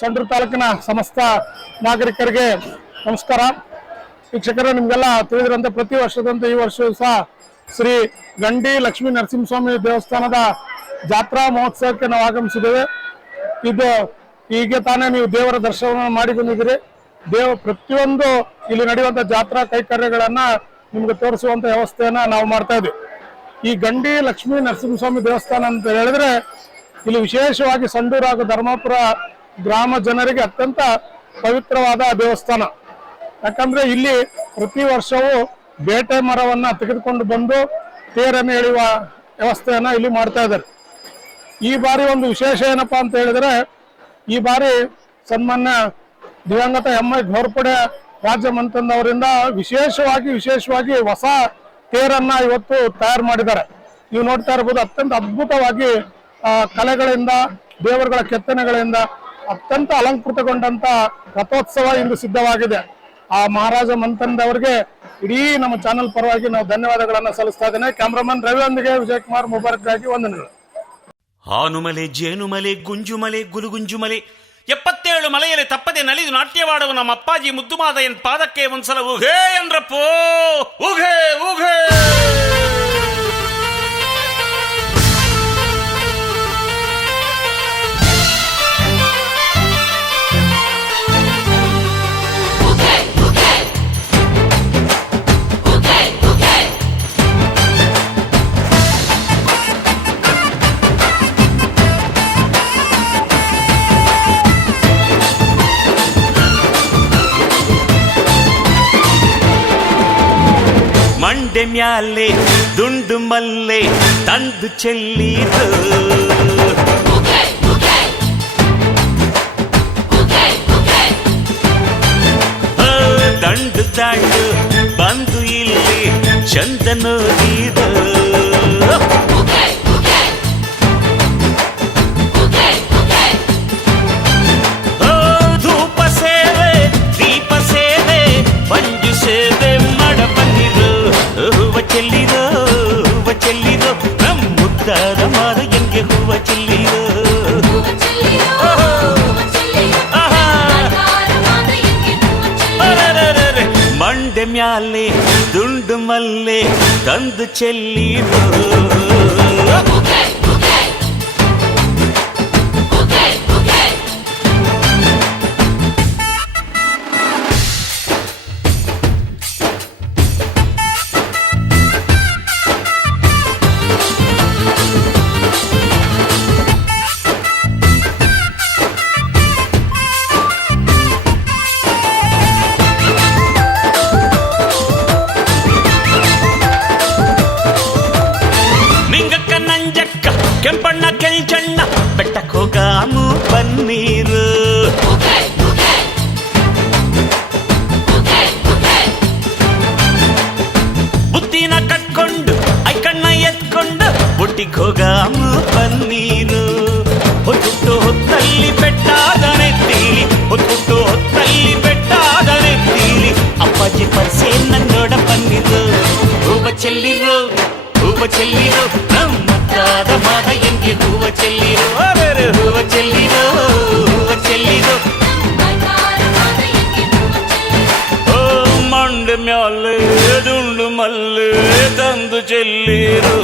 ಸಂಡೂರು ತಾಲೂಕಿನ ಸಮಸ್ತ ನಾಗರಿಕರಿಗೆ ನಮಸ್ಕಾರ. ವೀಕ್ಷಕರು, ನಿಮಗೆಲ್ಲ ತಿಳಿದಿರುವಂತೆ ಪ್ರತಿ ವರ್ಷದಂತೆ ಈ ವರ್ಷವೂ ಸಹ ಶ್ರೀ ಗಂಡಿ ಲಕ್ಷ್ಮೀ ನರಸಿಂಹಸ್ವಾಮಿ ದೇವಸ್ಥಾನದ ಜಾತ್ರಾ ಮಹೋತ್ಸವಕ್ಕೆ ನಾವು ಆಗಮಿಸಿದ್ದೇವೆ. ಇದು ಹೀಗೆ ತಾನೇ ನೀವು ದೇವರ ದರ್ಶನವನ್ನು ಮಾಡಿ ಬಂದಿದ್ದೀರಿ. ಪ್ರತಿಯೊಂದು ಇಲ್ಲಿ ನಡೆಯುವಂಥ ಜಾತ್ರಾ ಕೈಕರ್ಯಗಳನ್ನು ನಿಮಗೆ ತೋರಿಸುವಂಥ ವ್ಯವಸ್ಥೆಯನ್ನು ನಾವು ಮಾಡ್ತಾ ಇದ್ದೀವಿ. ಈ ಗಂಡಿ ಲಕ್ಷ್ಮೀ ನರಸಿಂಹಸ್ವಾಮಿ ದೇವಸ್ಥಾನ ಅಂತ ಹೇಳಿದ್ರೆ ಇಲ್ಲಿ ವಿಶೇಷವಾಗಿ ಸಂಡೂರು ಹಾಗೂ ಧರ್ಮಪುರ ಗ್ರಾಮ ಜನರಿಗೆ ಅತ್ಯಂತ ಪವಿತ್ರವಾದ ದೇವಸ್ಥಾನ. ಯಾಕಂದ್ರೆ ಇಲ್ಲಿ ಪ್ರತಿ ವರ್ಷವೂ ಬೇಟೆ ಮರವನ್ನ ತೆಗೆದುಕೊಂಡು ಬಂದು ತೇರನ್ನು ಎಳೆಯುವ ವ್ಯವಸ್ಥೆಯನ್ನ ಇಲ್ಲಿ ಮಾಡ್ತಾ ಇದ್ದಾರೆ. ಈ ಬಾರಿ ಒಂದು ವಿಶೇಷ ಏನಪ್ಪಾ ಅಂತ ಹೇಳಿದ್ರೆ, ಈ ಬಾರಿ ಸನ್ಮಾನ್ಯ ದಿವಂಗತ ಎಂ.ಐ. ಘೋರ್ಪಡೆ ರಾಜ್ಯ ಮಂತ್ರಿಯವರಿಂದ ವಿಶೇಷವಾಗಿ ಹೊಸ ತೇರನ್ನ ಇವತ್ತು ತಯಾರು ಮಾಡಿದ್ದಾರೆ. ನೀವು ನೋಡ್ತಾ ಇರಬಹುದು, ಅತ್ಯಂತ ಅದ್ಭುತವಾಗಿ ಕಲೆಗಳಿಂದ, ದೇವರುಗಳ ಕೆತ್ತನೆಗಳಿಂದ ಅತ್ಯಂತ ಅಲಂಕೃತಗೊಂಡಂತ ರಥೋತ್ಸವ ಇಂದು ಸಿದ್ಧವಾಗಿದೆ. ಆ ಮಹಾರಾಜ ಮಂಥನದವರಿಗೆ ಇಡೀ ನಮ್ಮ ಚಾನೆಲ್ ಪರವಾಗಿ ನಾವು ಧನ್ಯವಾದಗಳನ್ನು ಸಲ್ಲಿಸ್ತಾ ಇದ್ದೇನೆ. ಕ್ಯಾಮ್ರಾಮನ್ ರವಿಯೊಂದಿಗೆ ವಿಜಯಕುಮಾರ್ ಮುಬಾರಕ್ಗಾಗಿ ವಂದನೆಗಳು. ಹಾನುಮಲೆ, ಜೇನುಮಲೆ, ಗುಂಜುಮಲೆ, ಗುಲುಗುಂಜುಮಲೆ 77 ಮಲೆಯಲ್ಲಿ ತಪ್ಪದೆ ನಲಿದು ನಾಟ್ಯವಾಡುವ ನಮ್ಮ ಅಪ್ಪಾಜಿ ಮುದ್ದುಮಾದಯ್ಯನ ಪಾದಕ್ಕೆ ಒಂದ್ಸಲ ಉಘೇ ಎಂದ್ರಪ್ಪೋ, ಉಘೇ ಉಘೇ. ಮಂಡೆ ಮ್ಯಾಲೆ ದುಂಡು ಮಲ್ಲೆ ತಂದು ಚೆಲ್ಲಿದು, ದಂಡು ದಾಂಡು ಬಂದು ಇಲ್ಲಿ ಚಂದನೋದಿದು. ಧೂಪ ಸೇವೆ, ದೀಪ ಸೇವೆ, ಪಂಜು ಸೇವೆ ಮಾಡ ಬಂದಿರು. ಹೂವ ಚೆಲ್ಲಿರೋ, ಹೂವ ಚೆಲ್ಲಿರೋ, ನಮ್ಮ ಮುದ್ದಾದ ಮಾದಯ್ಯನಿಗೆ ಹೂವ ಚೆಲ್ಲಿರೋ. ಮಂಡೆ ಮ್ಯಾಲೆ ದುಂಡು ಮಲ್ಲೆ ತಂದು ಚೆಲ್ಲಿರೋ. ಕೆಂಪಣ್ಣ ಕೆಂಚಣ್ಣ ಬೆಟ್ಟಕ್ಕೆ ಹೋಗಾಮು ಬನ್ನೀರು. ಬುತ್ತಿನ ಕಟ್ಕೊಂಡು ಐಕಣ್ಣ ಎತ್ಕೊಂಡು ಒಟ್ಟಿಗೆ ಹೋಗಾಮು ಬನ್ನೀರು. ಹೊತ್ತು ಹೊತ್ತಲ್ಲಿ ಬೆಟ್ಟಾದನೆತ್ತೀರಿ, ಹೊತ್ತು ಹೊತ್ತಲ್ಲಿ ಬೆಟ್ಟಾದನೆತ್ತೀರಿ. ಅಪ್ಪಾಜಿ ಪರ್ಸೆ ನೋಡ ಬನ್ನಿರು. ಹೂವ ಚೆಲ್ಲಿರು, ಹೂವ ಚೆಲ್ಲಿರು, ನಮ್ಮ ಮಾದಯ್ಯನಿಗೆ ಹೂವ ಚೆಲ್ಲಿರು. ಹೂವ ಚೆಲ್ಲಿರು, ಹೂವ ಚೆಲ್ಲಿರು. ಓ ಮಂಡೆ ಮ್ಯಾಲೆ ದುಂಡು ಮಲ್ಲೆ ತಂದು ಚೆಲ್ಲಿರು.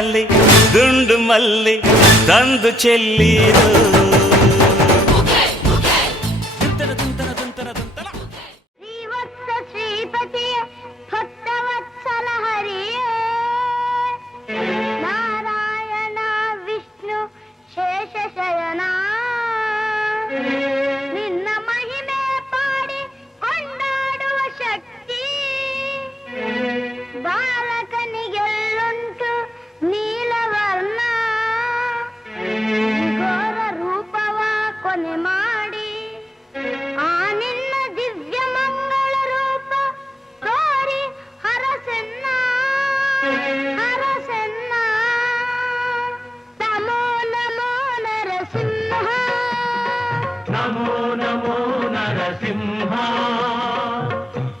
ಮ್ಯಾಲೆ ದುಂಡು ಮಲ್ಲೆ ತಂದು ಚೆಲ್ಲಿರು. ಶ್ರೀಪತಿಯ ಭಕ್ತವತ್ಸಲ ಹರಿಯೇ ನಾರಾಯಣ ವಿಷ್ಣು ಶೇಷಶಯನ ನಿನ್ನ ಮಹಿಮೆ ಪಾಡಿ ಕೊಂಡಾಡುವ ಶಕ್ತಿ ಬಾಲಕನಿಗೆಲ್ಲುಂಟು ನೀಲವರ್ಣ ಘೋರ ರೂಪವ ಕೊನೆ ಮಾಡಿ ಆ ನಿನ್ನ ದಿವ್ಯ ಮಂಗಳ ರೂಪ ತೋರಿ ಹರಸೆನ್ನ ಹರಸೆನ್ನ. ನಮೋ ನಮೋ ನರಸಿಂಹ ನಮೋ ನಮೋ ನರಸಿಂಹ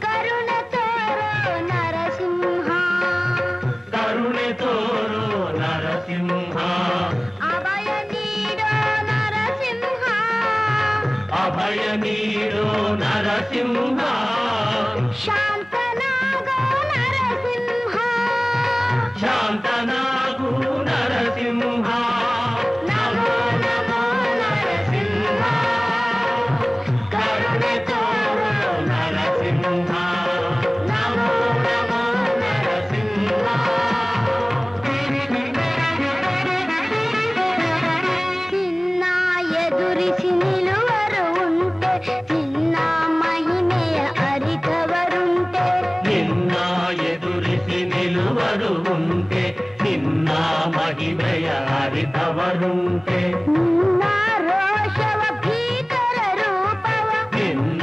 ಕರುಣೆ ತೋರೋ ನರಸಿಂಹ ಕರುಣೆ ತೋರೋ ನರಸಿಂಹ ಅಭಯ ನೀಡೋ ನರಸಿಂಹ ಅಭಯ ನೀಡೋ ನರಸಿಂಹ ಶಾಂತನಾಗೋ ನರಸಿಂಹ ಶಾಂತನಾಗು ನರಸಿಂಹ. ನಮೋ ನಮೋ ನರಸಿಂಹ ಕರುಣೆ ತೋರೋ ನರಸಿಂಹ ನಮೋ ನಮೋ ನರಸಿಂಹ. ನಿನ್ನ ಎದುರಿಸಿ ನಿಲ್ಲುವರು ಉಂಟೆ ನಿನ್ನ ಮಹಿಮೆಯ ಅರಿತವರುಂಟೆ ನಿನ್ನ ಎದುರಿಸಿ ನಿಲ್ಲುವರು ಉಂಟೆ ನಿನ್ನ ಮಹಿಮೆಯ ಅರಿತವರುಂಟೆ ನಿನ್ನ ರೋಷವ ಭೀಕರ ರೂಪವ ನಿನ್ನ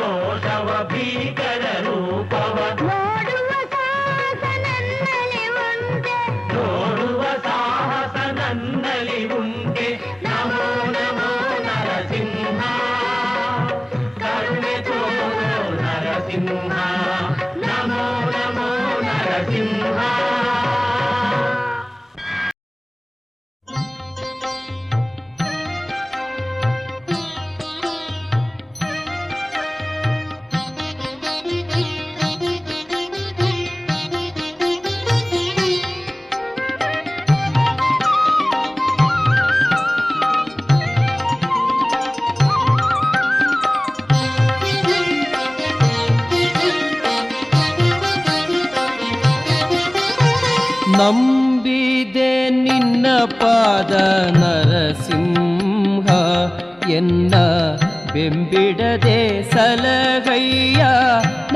ರೋಷವ ಭೀಕರ ರೂಪವ ನೋಡುವ ಸಾಹಸ ನನ್ನಲ್ಲಿ ಉಂಟೆ ನೋಡುವ ಸಾಹಸ ನನ್ನಲ್ಲಿ ಉಂಟೆ. ನಮೋ ನಮೋ ನರಸಿಂಹ ಕರುಣೆ ತೋರೋ ನರಸಿಂಹ ನಮೋ ನಮೋ ನರಸಿಂಹ. ನಂಬಿದೆ ನಿನ್ನ ಪಾದ ನರಸಿಂಹ ಎನ್ನ ಬೆಂಬಿಡದೆ ಸಲಗಯ್ಯ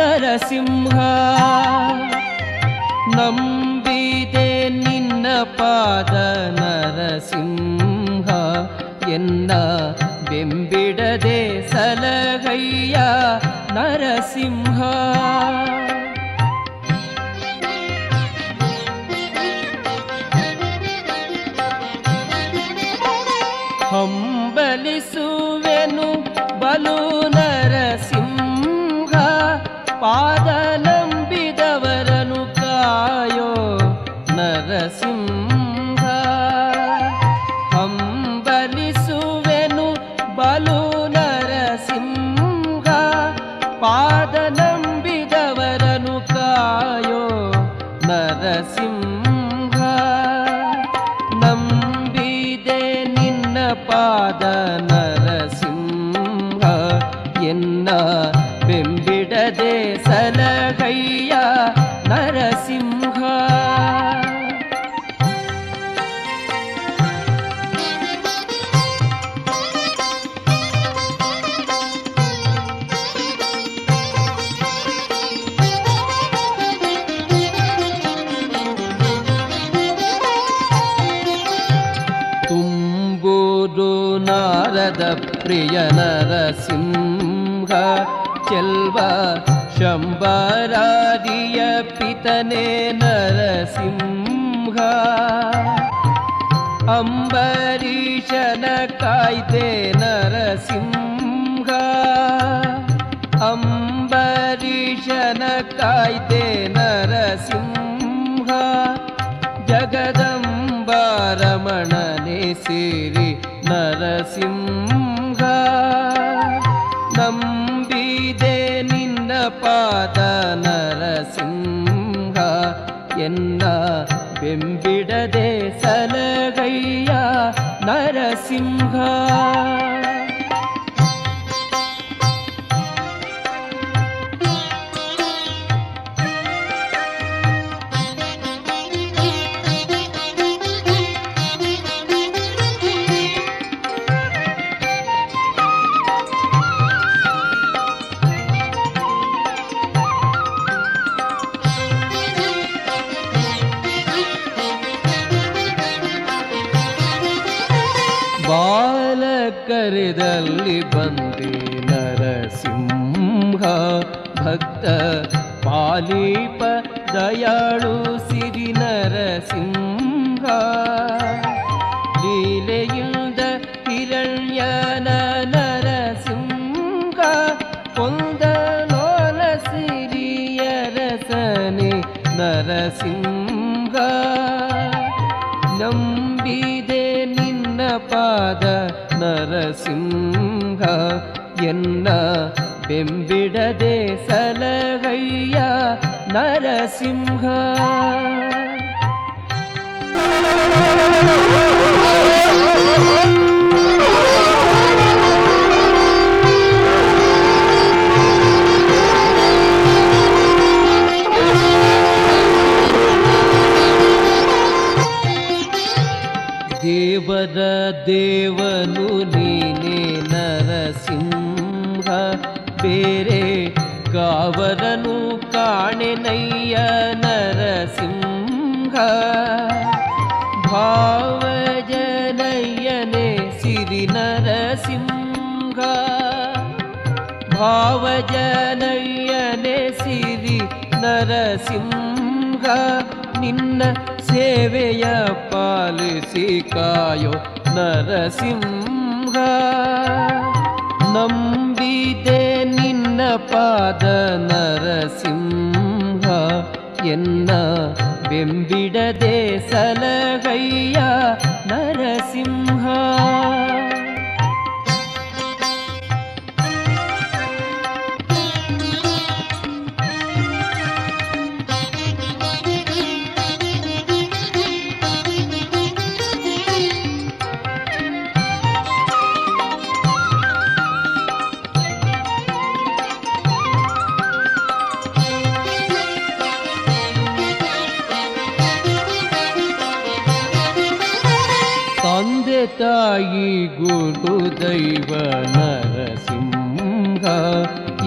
ನರಸಿಂಹ. ನಂಬಿದೆ ನಿನ್ನ ಪಾದ ನರಸಿಂಹ ಎನ್ನ ಬೆಂಬಿಡದೆ ಸಲಗಯ್ಯ ನರಸಿಂಹ. ಹಂಬಲಿಸುವೆನು ಬಲು ನರಸಿಂಹ ಪಾದ ನಂಬಿದವರನು ಕಾಯೋ ನರಸಿಂಹ. ಹಂಬಲಿಸುವೆನು ಬಲು ನರಸಿಂಹ ಪಾದ ನಂಬಿದವರನು ಕಾಯೋ ನರಸಿಂಹ. ನಂಬಿದೆ ನಿನ್ನ ಪಾದ ನರಸಿಂಹ ಎನ್ನ ಬೆಂಬಿಡದೆ ಸಲಗಯ್ಯ ನರಸಿಂಹ. ತುಂಬೂರು ನಾರದ ಪ್ರಿಯ ನರಸಿಂಹ ಚೆಲ್ವ ಶಂಬರಾದಿಯ ಪಿತನೇ ನರಸಿಂಹ. ಅಂಬರೀಷನ ಕಾಯ್ದೆ ನರಸಿಂಹ ಅಂಬರೀಷನ ಕಾಯ್ದೆ ನರಸಿಂಹ. ಜಗದಂಬಾರಮಣನೆ ಸೇರಿ ನರಸಿಂಹ. ನಂಬಿದೆ ನಿನ್ನ ಪಾದ ನರಸಿಂಹ ಎನ್ನ ಬೆಂಬಿಡದೆ ಸಲಗಯ್ಯ ನರಸಿಂಹ. ಬಾಲಕರದಲ್ಲಿ ಬಂದೆ ನರಸಿಂಹ, ಭಕ್ತ ಪಾಲೀಪ ದಯಾಳು ಸಿರಿ ನರಸಿಂಹ. ಲೀಲೆಯಿಂದ ಹಿರಣ್ಯನ ನರಸಿಂಹ, ಕೊಂದ ಲೋಲ ಸಿರಿಯರಸನೆ ನರಸಿಂಹ. ನಂಬಿದೆ ನಿನ್ನ ಪಾದ ನರಸಿಂಹ, ಎನ್ನ ಬೆಂಬಿಡದೆ ಸಲಹಯ್ಯ ನರಸಿಂಹ. ದೇವರ ದೇವನು ನೀನೇ ನರಸಿಂಹ, ಬೇರೆ ಕಾವರನು ಕಾಣೆನಯ್ಯ ನರಸಿಂಹ. ಭಾವಜನಯ್ಯನೇ ಸಿರಿ ನರಸಿಂಹ, ಭಾವಜನಯ್ಯನೇ ಸಿರಿ ನರಸಿಂಹ. ನಿನ್ನ ಸೇವೆಯ ಪಾಲಿಸಿ ಕಾಯೋ ನರಸಿಂಹ. ನಂಬಿದೆ ನಿನ್ನ ಪಾದ ನರಸಿಂಹ, ಎನ್ನ ಬೆಂಬಿಡದೆ ಸಲಹಯ್ಯ ನರಸಿಂಹ. ತಂದೆ ತಾಯಿ ಗುರು ದೈವ ನರಸಿಂಹ,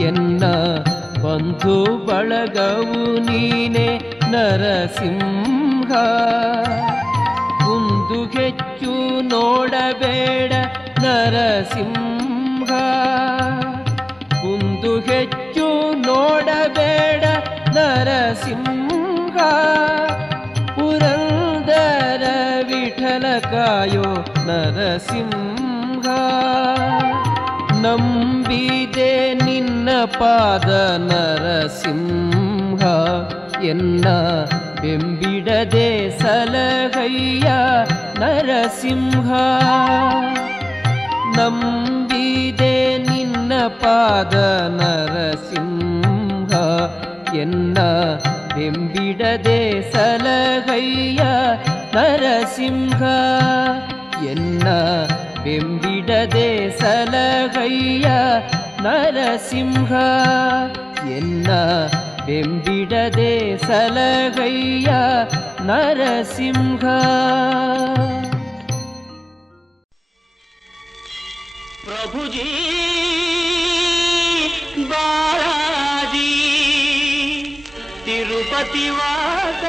ಎನ್ನ ಬಂಧು ಬಳಗವು ನೀನೆ ನರಸಿಂಹ. ಒಂದು ಹೆಚ್ಚು ನೋಡಬೇಡ ನರಸಿಂಹ, ಒಂದು ಹೆಚ್ಚು ನೋಡಬೇಡ ನರಸಿಂಹ. ಪುರಂದರ ವಿಠಲ ಕಾಯೋ ನರಸಿಂಹ. ನಂಬಿದೆ ನಿನ್ನ ಪಾದ ನರಸಿಂಹ, ಎನ್ನ ಬೆಂಬಿಡದೆ ಸಲಹಯ್ಯ ನರಸಿಂಹ. ನಂಬಿದೆ ನಿನ್ನ ಪಾದ ನರಸಿಂಹ, ಎನ್ನ ಬೆಂಬಿಡದೆ ಸಲಹಯ್ಯ ನರಸಿಂಹ. ಎನ್ನ ಬೆಂಬಿಡದೆ ಸಲಹಯ್ಯ ನರಸಿಂಹ, ಎನ್ನ ಬೆಂಬಿಡದೆ ಸಲಹಯ್ಯ ನರಸಿಂಹ. ಪ್ರಭುಜೀ ಬಾಲಾಜಿ ತಿರುಪತಿ ವಾಸ,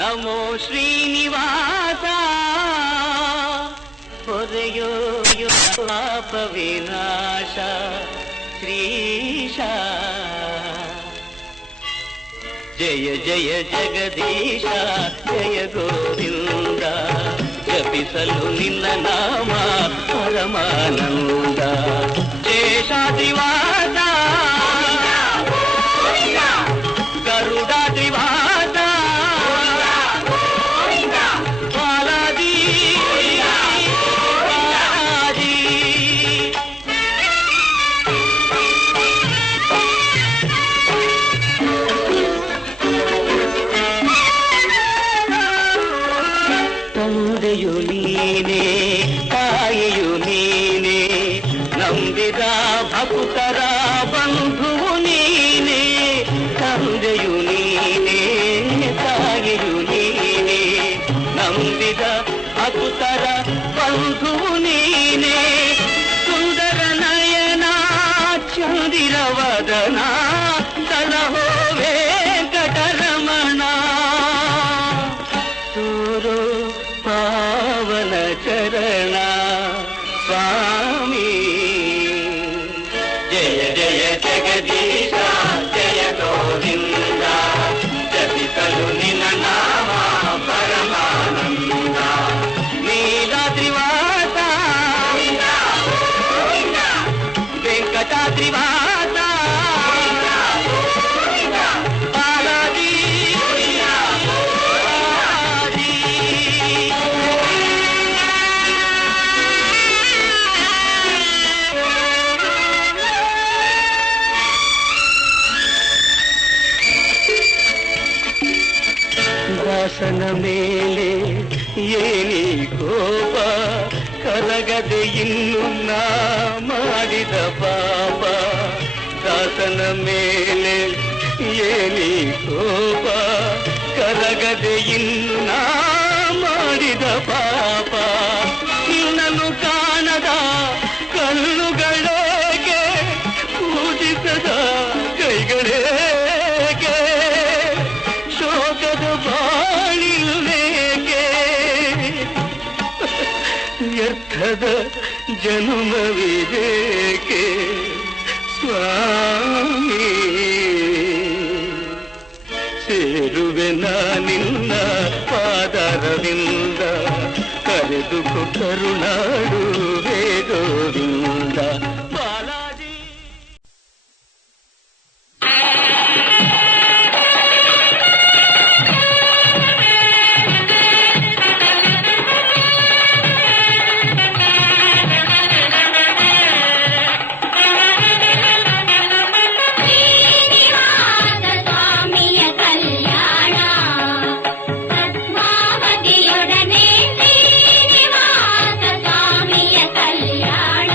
ನಮೋ ಶ್ರೀನಿವಾಸ. ಹೊರೆಯೋ ಪಾಪ ವಿನಾಶ ಶ್ರೀಶ. ಜಯ ಜಯ ಜಗದೀಶ ಜಯ ಗೋವಿಂದ, ಜಪಿಸಲು ನಿನ್ನ ನಾಮ ಪರಮಾನಂದ. ಶೇಷಾದ್ರಿವಾಸ ಗರುಡಾದ್ರಿವಾಸ ಬಾಲಾಜಿ ಬಾಲಾಜಿ. ತಂದೆಯು ನೀನೇ ತಾಯಿಯು ನೀನೇ ನಂಬಿದ ಅಕುತರ ಬಂಧುವು ನೀನೇ ಸುಂದರ ನಯನ ಚಂದಿರ ವದನ ಸಲಹೋ ವೆಂಕಟರಮಣ ತೋರೋ ಪಾವನ ಚರಣ ಸ್ವಾಮಿ ಜಯ ಜಯ ಜಗದೀಶ ಜಯ ಗೋವಿಂದ ಜಪಿಸಲು ನಿನ್ನ ನಾಮ ಪರಮಾನಂದ ನೀಲಾದ್ರಿವಾಸ ವೆಂಕಟಾದ್ರಿವಾಸ ಬಾಲಾಜಿ ದಾಸನ ಮೇಲೆ ಏನಿ ಕೋಪ ಕರಗದೆ ಇನ್ನು ನಾ ಮಾಡಿದ ಪಾಪ ದಾಸನ ಮೇಲೆ ಏನಿ ಕೋಪ ಕರಗದೆ ಇನ್ನು ನಾ ಮಾಡಿದ ಪಾಪ ನಿನ್ನನ್ನು ಕಾಣದ ಕಣ್ಣುಗಳೇಕೆ ಪೂಜಿಸದ ಕೈಗಳೇಕೆ ಶೋಕದ ಬಾಳಿಲ್ಲೇಕೆ ವ್ಯರ್ಥದ ಜನ್ಮವಿದೇಕೆ ಸ್ವಾಮಿ ಸೇರುವೆ ನಿನ್ನ ಪಾದರವಿಂದ ಕರೆದುಕೊ ಕರುಣಾಡು ಗೋವಿಂದ ಬಾಲಾಜಿ ಶ್ರೀನಿವಾಸ ಸ್ವಾಮಿಯ ಕಲ್ಯಾಣ ಪದ್ಮಾವತಿಯೊಡನೆ ಶ್ರೀನಿವಾಸ ಸ್ವಾಮಿಯ ಕಲ್ಯಾಣ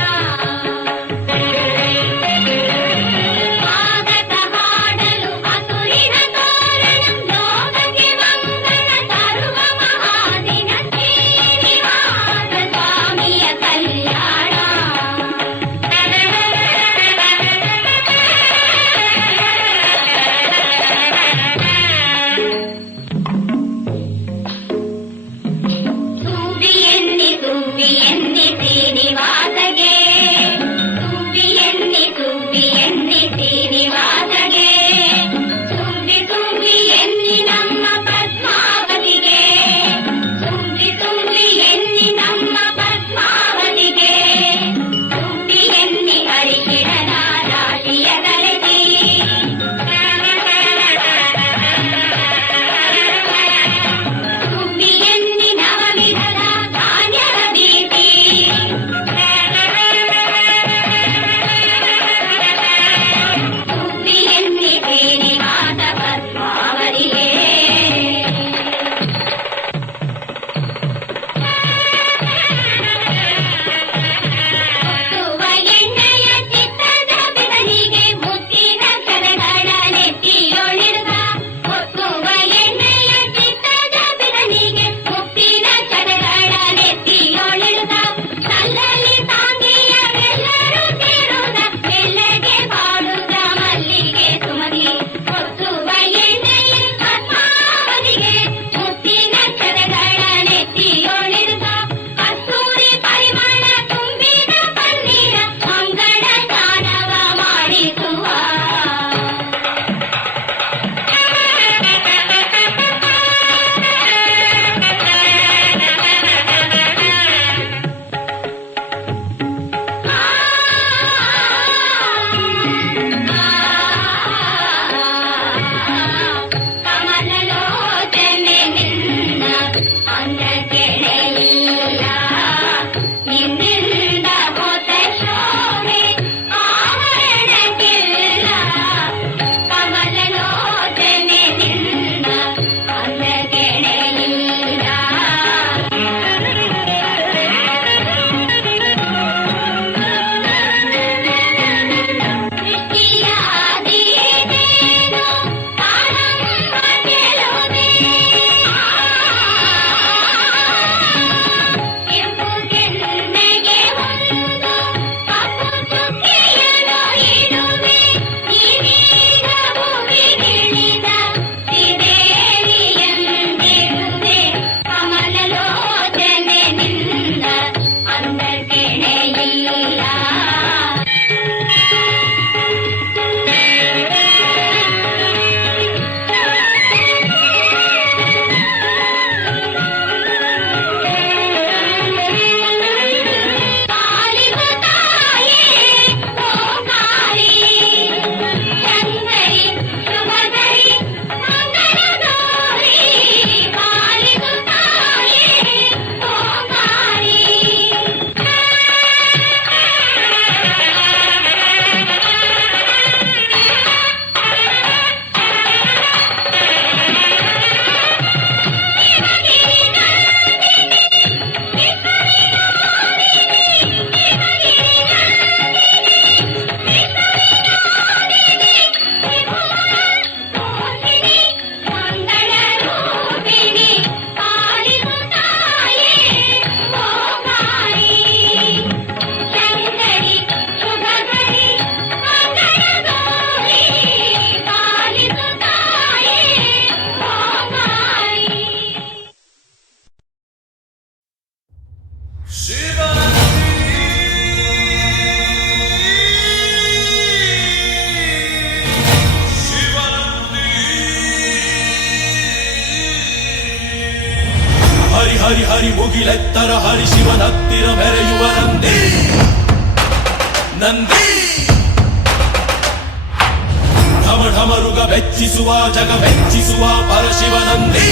ಮುಗಿಲೆತ್ತರ ಹರಿಶಿವನತ್ತಿರ ಮೆರೆಯುವ ನಂದಿ ನಂದಿ ಢಮ ಢಮರುಗ ಬೆಚ್ಚಿಸುವ ಜಗ ಬೆಚ್ಚಿಸುವ ಪರಶಿವ ನಂದಿ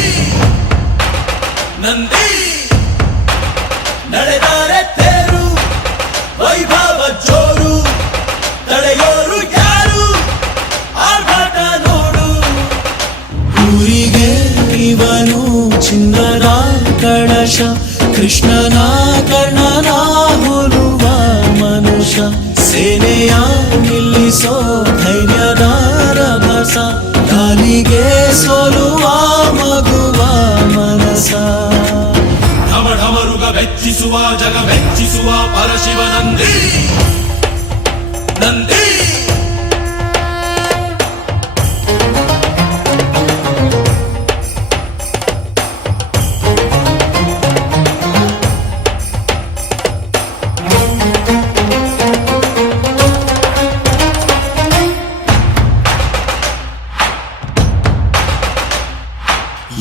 ನಂದಿ ನಡೆದರೆ ತೇರು ವೈಭವ ಜೋರು ತಡೆಯೋರು ಯಾರು ಆರ್ಭಟ ನೋಡು ಊರಿಗೆ ಇವನು ಚಿನ್ನದ ಕಳಶ ಕೃಷ್ಣನ ಕರ್ಣನ ಹೋಲುವ ಮನುಷ್ಯ ಸೇನೆಯ ನಿಲ್ಲಿಸೋ ಧೈರ್ಯದ ರಭಸ ಕಾಲಿಗೆ ಸೋಲುವ ಮಗುವ ಮನಸ ಢಮ ಢಮರುಗ ಬೆಚ್ಚಿಸುವ ಜಗ ಬೆಚ್ಚಿಸುವ ಪರಶಿವ ನಂದಿ ನಂದಿ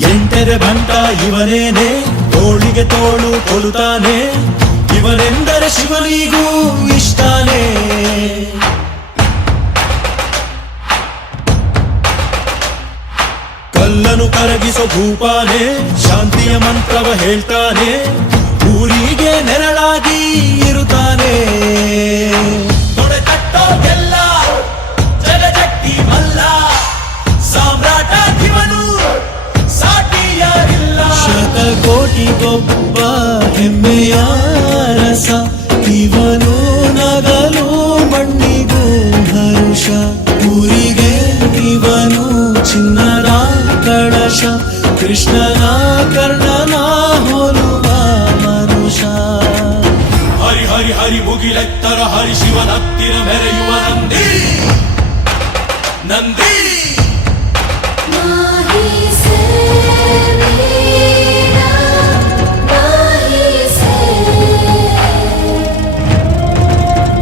ಎಂಟರೆ ಬಂಟ ಇವನೇನೆ ತೋಳಿಗೆ ತೋಳು ಕೊಲುತ್ತಾನೆ ಇವನೆಂದರೆ ಶಿವನಿಗೂ ಇಷ್ಟಾನೆ ಕಲ್ಲನು ಕರಗಿಸೋ ಭೂಪಾನೆ ಶಾಂತಿಯ ಮಂತ್ರವ ಹೇಳ್ತಾನೆ ಊರಿಗೆ ನೆರಳಾಗಿ ಇರುತ್ತಾನೆ ತೊಡೆ ತಟ್ಟೋಗೆಲ್ಲ ಜಗಜಟ್ಟಿ ಮಲ್ಲ ಸಾಮ್ರಾಟ ಇವನು ಸಾಟಿಯಾರಿಲ್ಲ ಶತಕೋಟಿಗೊಬ್ಬ ಹೆಮ್ಮೆಯ ರಸ ಇವನು ನಗಲು ಮಣ್ಣಿಗೂ ಹರುಷ ಊರಿಗೆ ಇವನು ಚಿನ್ನದ ಕಳಶ ಕೃಷ್ಣನ ಕರ್ಣನ ಹೋಲುವ ಮನುಷ್ಯ ಹರಿ ಹರಿ ಹರಿ ಮುಗಿಲೆತ್ತರ ಹರಿ ಶಿವನತ್ತಿರ ಮೆರೆಯುವ ನಂದಿ ನಂದಿ ಮಾಹಿ ಸೇ ವೀರ ಮಾಹಿ ಸೇ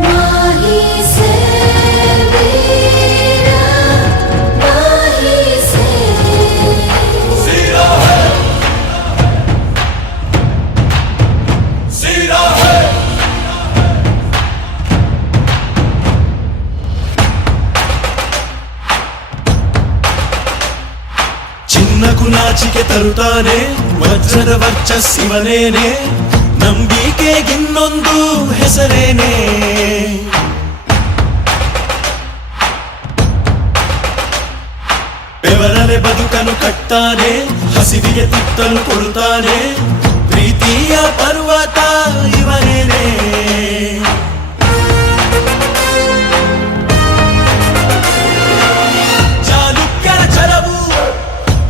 ಮಾಹಿ ಸೇ ವೀರ ಮಾಹಿ ಸೇ सीरा है सीरा है ಚಿನ್ನಕು ನಾಚಿಕೆ ತರುತ್ತಾನೆ ವಜ್ರದ ವರ್ಚಸ್ಸಿವನೇನೆ ನಂಬಿಕೆಗಿನ್ನೊಂದು ಹೆಸರೇನೆ ಬೆವರಲೆ ಬದುಕನು ಕಟ್ತಾನೆ ಹಸಿವಿಗೆ ತುತ್ತಲು ಕೊಡುತ್ತಾನೆ ಪ್ರೀತಿಯ ಪರ್ವತ ಇವನೇನೆ ಚಾಲುಕ್ಯರ ಛಲವು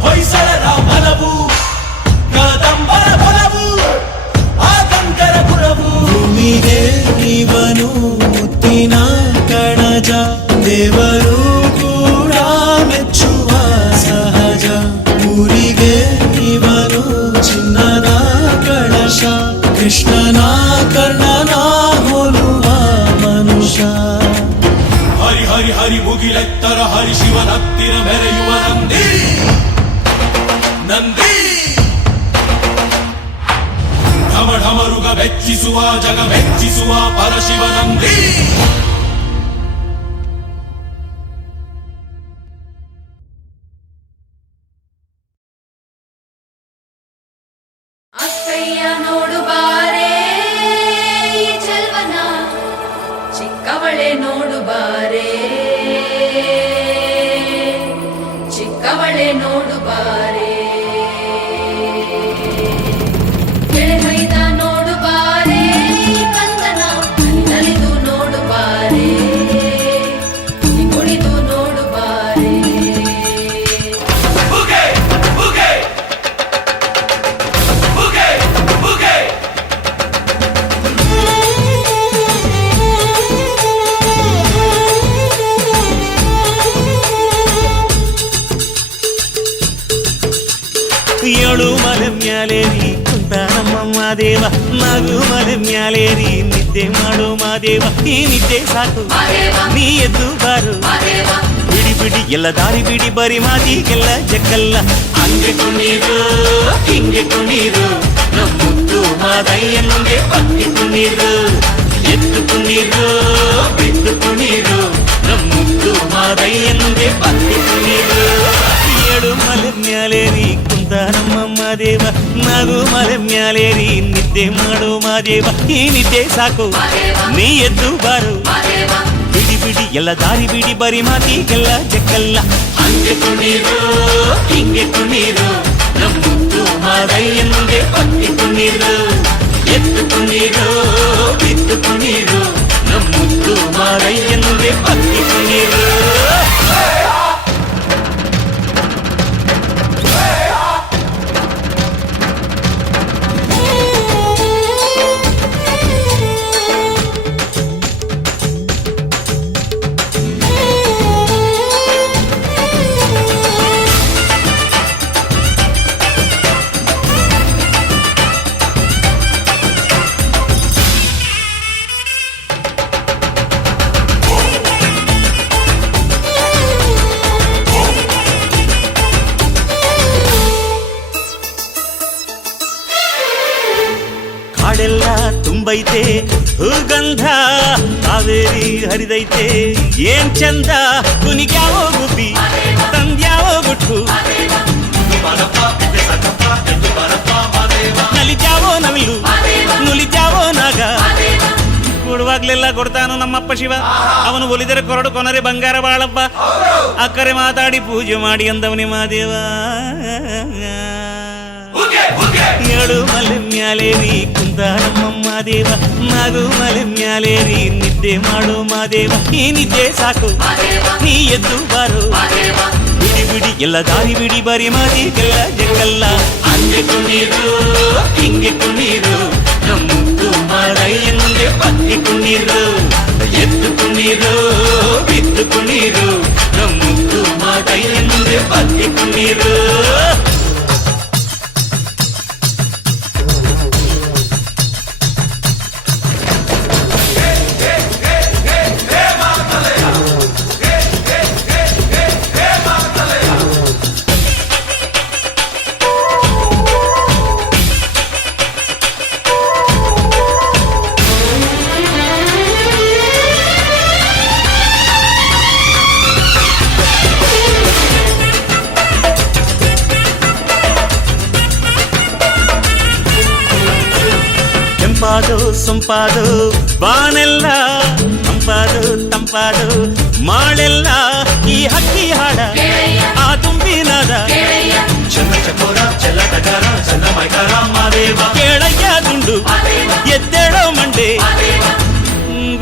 ಹೊಯ್ಸಳರ ಮನವು ಕದಂಬರ ಬಲವು ಆಗಂಗರ ಗುಣವು ಭೂಮಿಗೆ ಇವನು ಮುತ್ತಿನ ಕಣಜ ದೇವರು ಕೂಡ ಮೆಚ್ಚುವ ಸಹಜ ಊರಿಗೆ ಇವನು ಚಿನ್ನದ ಕಳಶ ಕೃಷ್ಣನ ಕರ್ಣನ ಹೋಲುವ ಮನುಷ್ಯ ಹರಿ ಹರಿ ಹರಿ ಮುಗಿಲೆತ್ತರ ಹರಿ ಶಿವನತ್ತಿರ ಮೆರೆಯುವ ನಂದಿ ನಂದಿ ಢಮ ಢಮರುಗ ಬೆಚ್ಚಿಸುವ ಜಗ ಬೆಚ್ಚಿಸುವ ಪರಶಿವ ನಂದಿ ಅಕ್ಕಯ್ಯ ನೋಡು ಬಾರೆ ಈ ಚೆಲ್ವನ ಚಿಕ್ಕವಳೆ ನೋಡು ಬಾರೆ ಚಿಕ್ಕವಳೆ ನೋಡು ಬಾರೆ ಕೆಳಗೈದ ನೋಡು ಬಾರೆ ಈ ಕಂದನ ನಲಿದು ನೋಡು ಬಾರೆ ಕುಣಿದು ನೋಡು ಬಾರೆ ಬುಗೆ ಬುಗೆ ಬುಗೆ ಬುಗೆ ಏಳು ಮಲೆ ಮ್ಯಾಲೇರಿ ಕುಂತ ನಮ್ಮಮ್ಮ ದೇವ ನಗು ಮಲೆ ಮ್ಯಾಲೇರಿ ನಿದ್ದೆ ಮಾಡು ಮಾದೇವ ಈ ನಿದ್ದೆ ಸಾಕು ನೀ ಎದ್ದು ಬಾರು ಬಿಡಿ ಬಿಡಿ ಎಲ್ಲ ದಾರಿ ಬಿಡಿ ಬರಿ ಮಾತಿಗೆಲ್ಲ ಜಕ್ಕಲ್ಲ ಹಂಗೆ ಕುಣೀರು ಹಿಂಗೆ ಕುಣೀರು ನಮ್ಮುತ್ತು ಮಾದಯ್ಯನಿಗೆ ಭಕ್ತಿ ಕುಣೀರು ಎತ್ತು ಕುಣೀರು ಬಿದ್ದು ಕುಣೀರು ನಮ್ಮುದ್ದು ಮಾದಯ್ಯನಿಗೆ ಭಕ್ತಿ ಕುಣೀರು ಏಳು ಮಲೆ ಮ್ಯಾಲೇರಿ ಕುಂತ ನಮ್ಮಮ್ಮ ದೇವ ನಗು ಮಲೆ ಮ್ಯಾಲೇರಿ ನಿದ್ದೆ ಮಾಡು ಮಾದೇವ ಈ ನಿದ್ದೆ ಸಾಕು ನೀ ಎದ್ದು ಬಾರು ಬಿಡಿ ಬಿಡಿ ಎಲ್ಲ ದಾರಿ ಬಿಡಿ ಬರಿ ಮಾತಿಗೆಲ್ಲ ಜಕ್ಕಲ್ಲ ಹಂಗೆ ಕುಣೀರು ಹಿಂಗೆ ಕುಣೀರು ನಮ್ಮುದ್ದು ಮಾದಯ್ಯನಿಗೆ ಭಕ್ತಿ ಕುಣೀರು ಎತ್ತು ಕುಣೀರು ಬಿದ್ದು ಕುಣೀರು ನಮ್ಮುದ್ದು ಮಾದಯ್ಯನಿಗೆ ಭಕ್ತಿ ಕುಣೀರು ಕಾಡೆಲ್ಲ ತುಂಬೈತೆ ಹೂಗಂಧ ಕಾವೇರಿ ಹರಿದೈತೆ ಏನ್ ಚಂದ ಕುನಿಗ್ಯಾವೋ ಗುಬ್ಬಿ ತಂದ್ಯಾವೋ ಗುಟ್ಟು ನಲಿದ್ಯಾವೋ ನವಿಲು ನುಲಿದ್ಯಾವೋ ನಾಗ ಕೊಡುವಾಗ್ಲೆಲ್ಲ ಕೊಡ್ತಾನು ನಮ್ಮಪ್ಪ ಶಿವ ಅವನು ಒಲಿದರೆ ಕೊರಡು ಕೊನರೆ ಬಂಗಾರ ಬಾಳಪ್ಪ ಅಕ್ಕರೆ ಮಾತಾಡಿ ಪೂಜೆ ಮಾಡಿ ಅಂದವನಿ ಮಾದೇವ ಏಳು ಮಲೆ ಮ್ಯಾಲೇರಿ ಕುಂತ ನಮ್ಮಮ್ಮ ದೇವ ನಗು ಮಲೆ ಮ್ಯಾಲೇರಿ ನಿದ್ದೆ ಮಾಡು ಮಾದೇವ ಈ ನಿದ್ದೆ ಸಾಕು ನೀ ಎದ್ದು ಬಾರು ಬಿಡಿ ಬಿಡಿ ಎಲ್ಲ ದಾರಿ ಬಿಡಿ ಬರಿ ಮಾತಿಗೆಲ್ಲ ಜಗಲ್ಲ ಹಂಗೆ ಕುಣೀರು ಹಿಂಗೆ ಕುಣೀರು ನಮ್ಮುದ್ದು ಮಾದಯ್ಯನಿಗೆ ಭಕ್ತಿ ಕುಣೀರು ಎದ್ದು ಕುಣೀರು ಬಿದ್ದು ಕುಣೀರು ನಮ್ಮುದ್ದು ಮಾದಯ್ಯನಿಗೆ ಭಕ್ತಿ ಕುಣೀರು ತಂಪಾದು ಸೊಂಪಾದು ಬಾನೆಲ್ಲ ತಂಪಾದು ತಂಪಾದು ಮಾಳೆಲ್ಲ ಈ ಹಕ್ಕಿ ಹಾಡ ಆ ತುಂಬಿನಾದ ಚಂದ ಚಕೋರ ಚೆಲ್ಲಟಗಾರ ಚಂದ ಮೈಕಾರ ಮಾದೇವ ಕೇಳಯ್ಯ ದುಂಡು ಎದ್ದೇಳೋ ಮಂಡೆ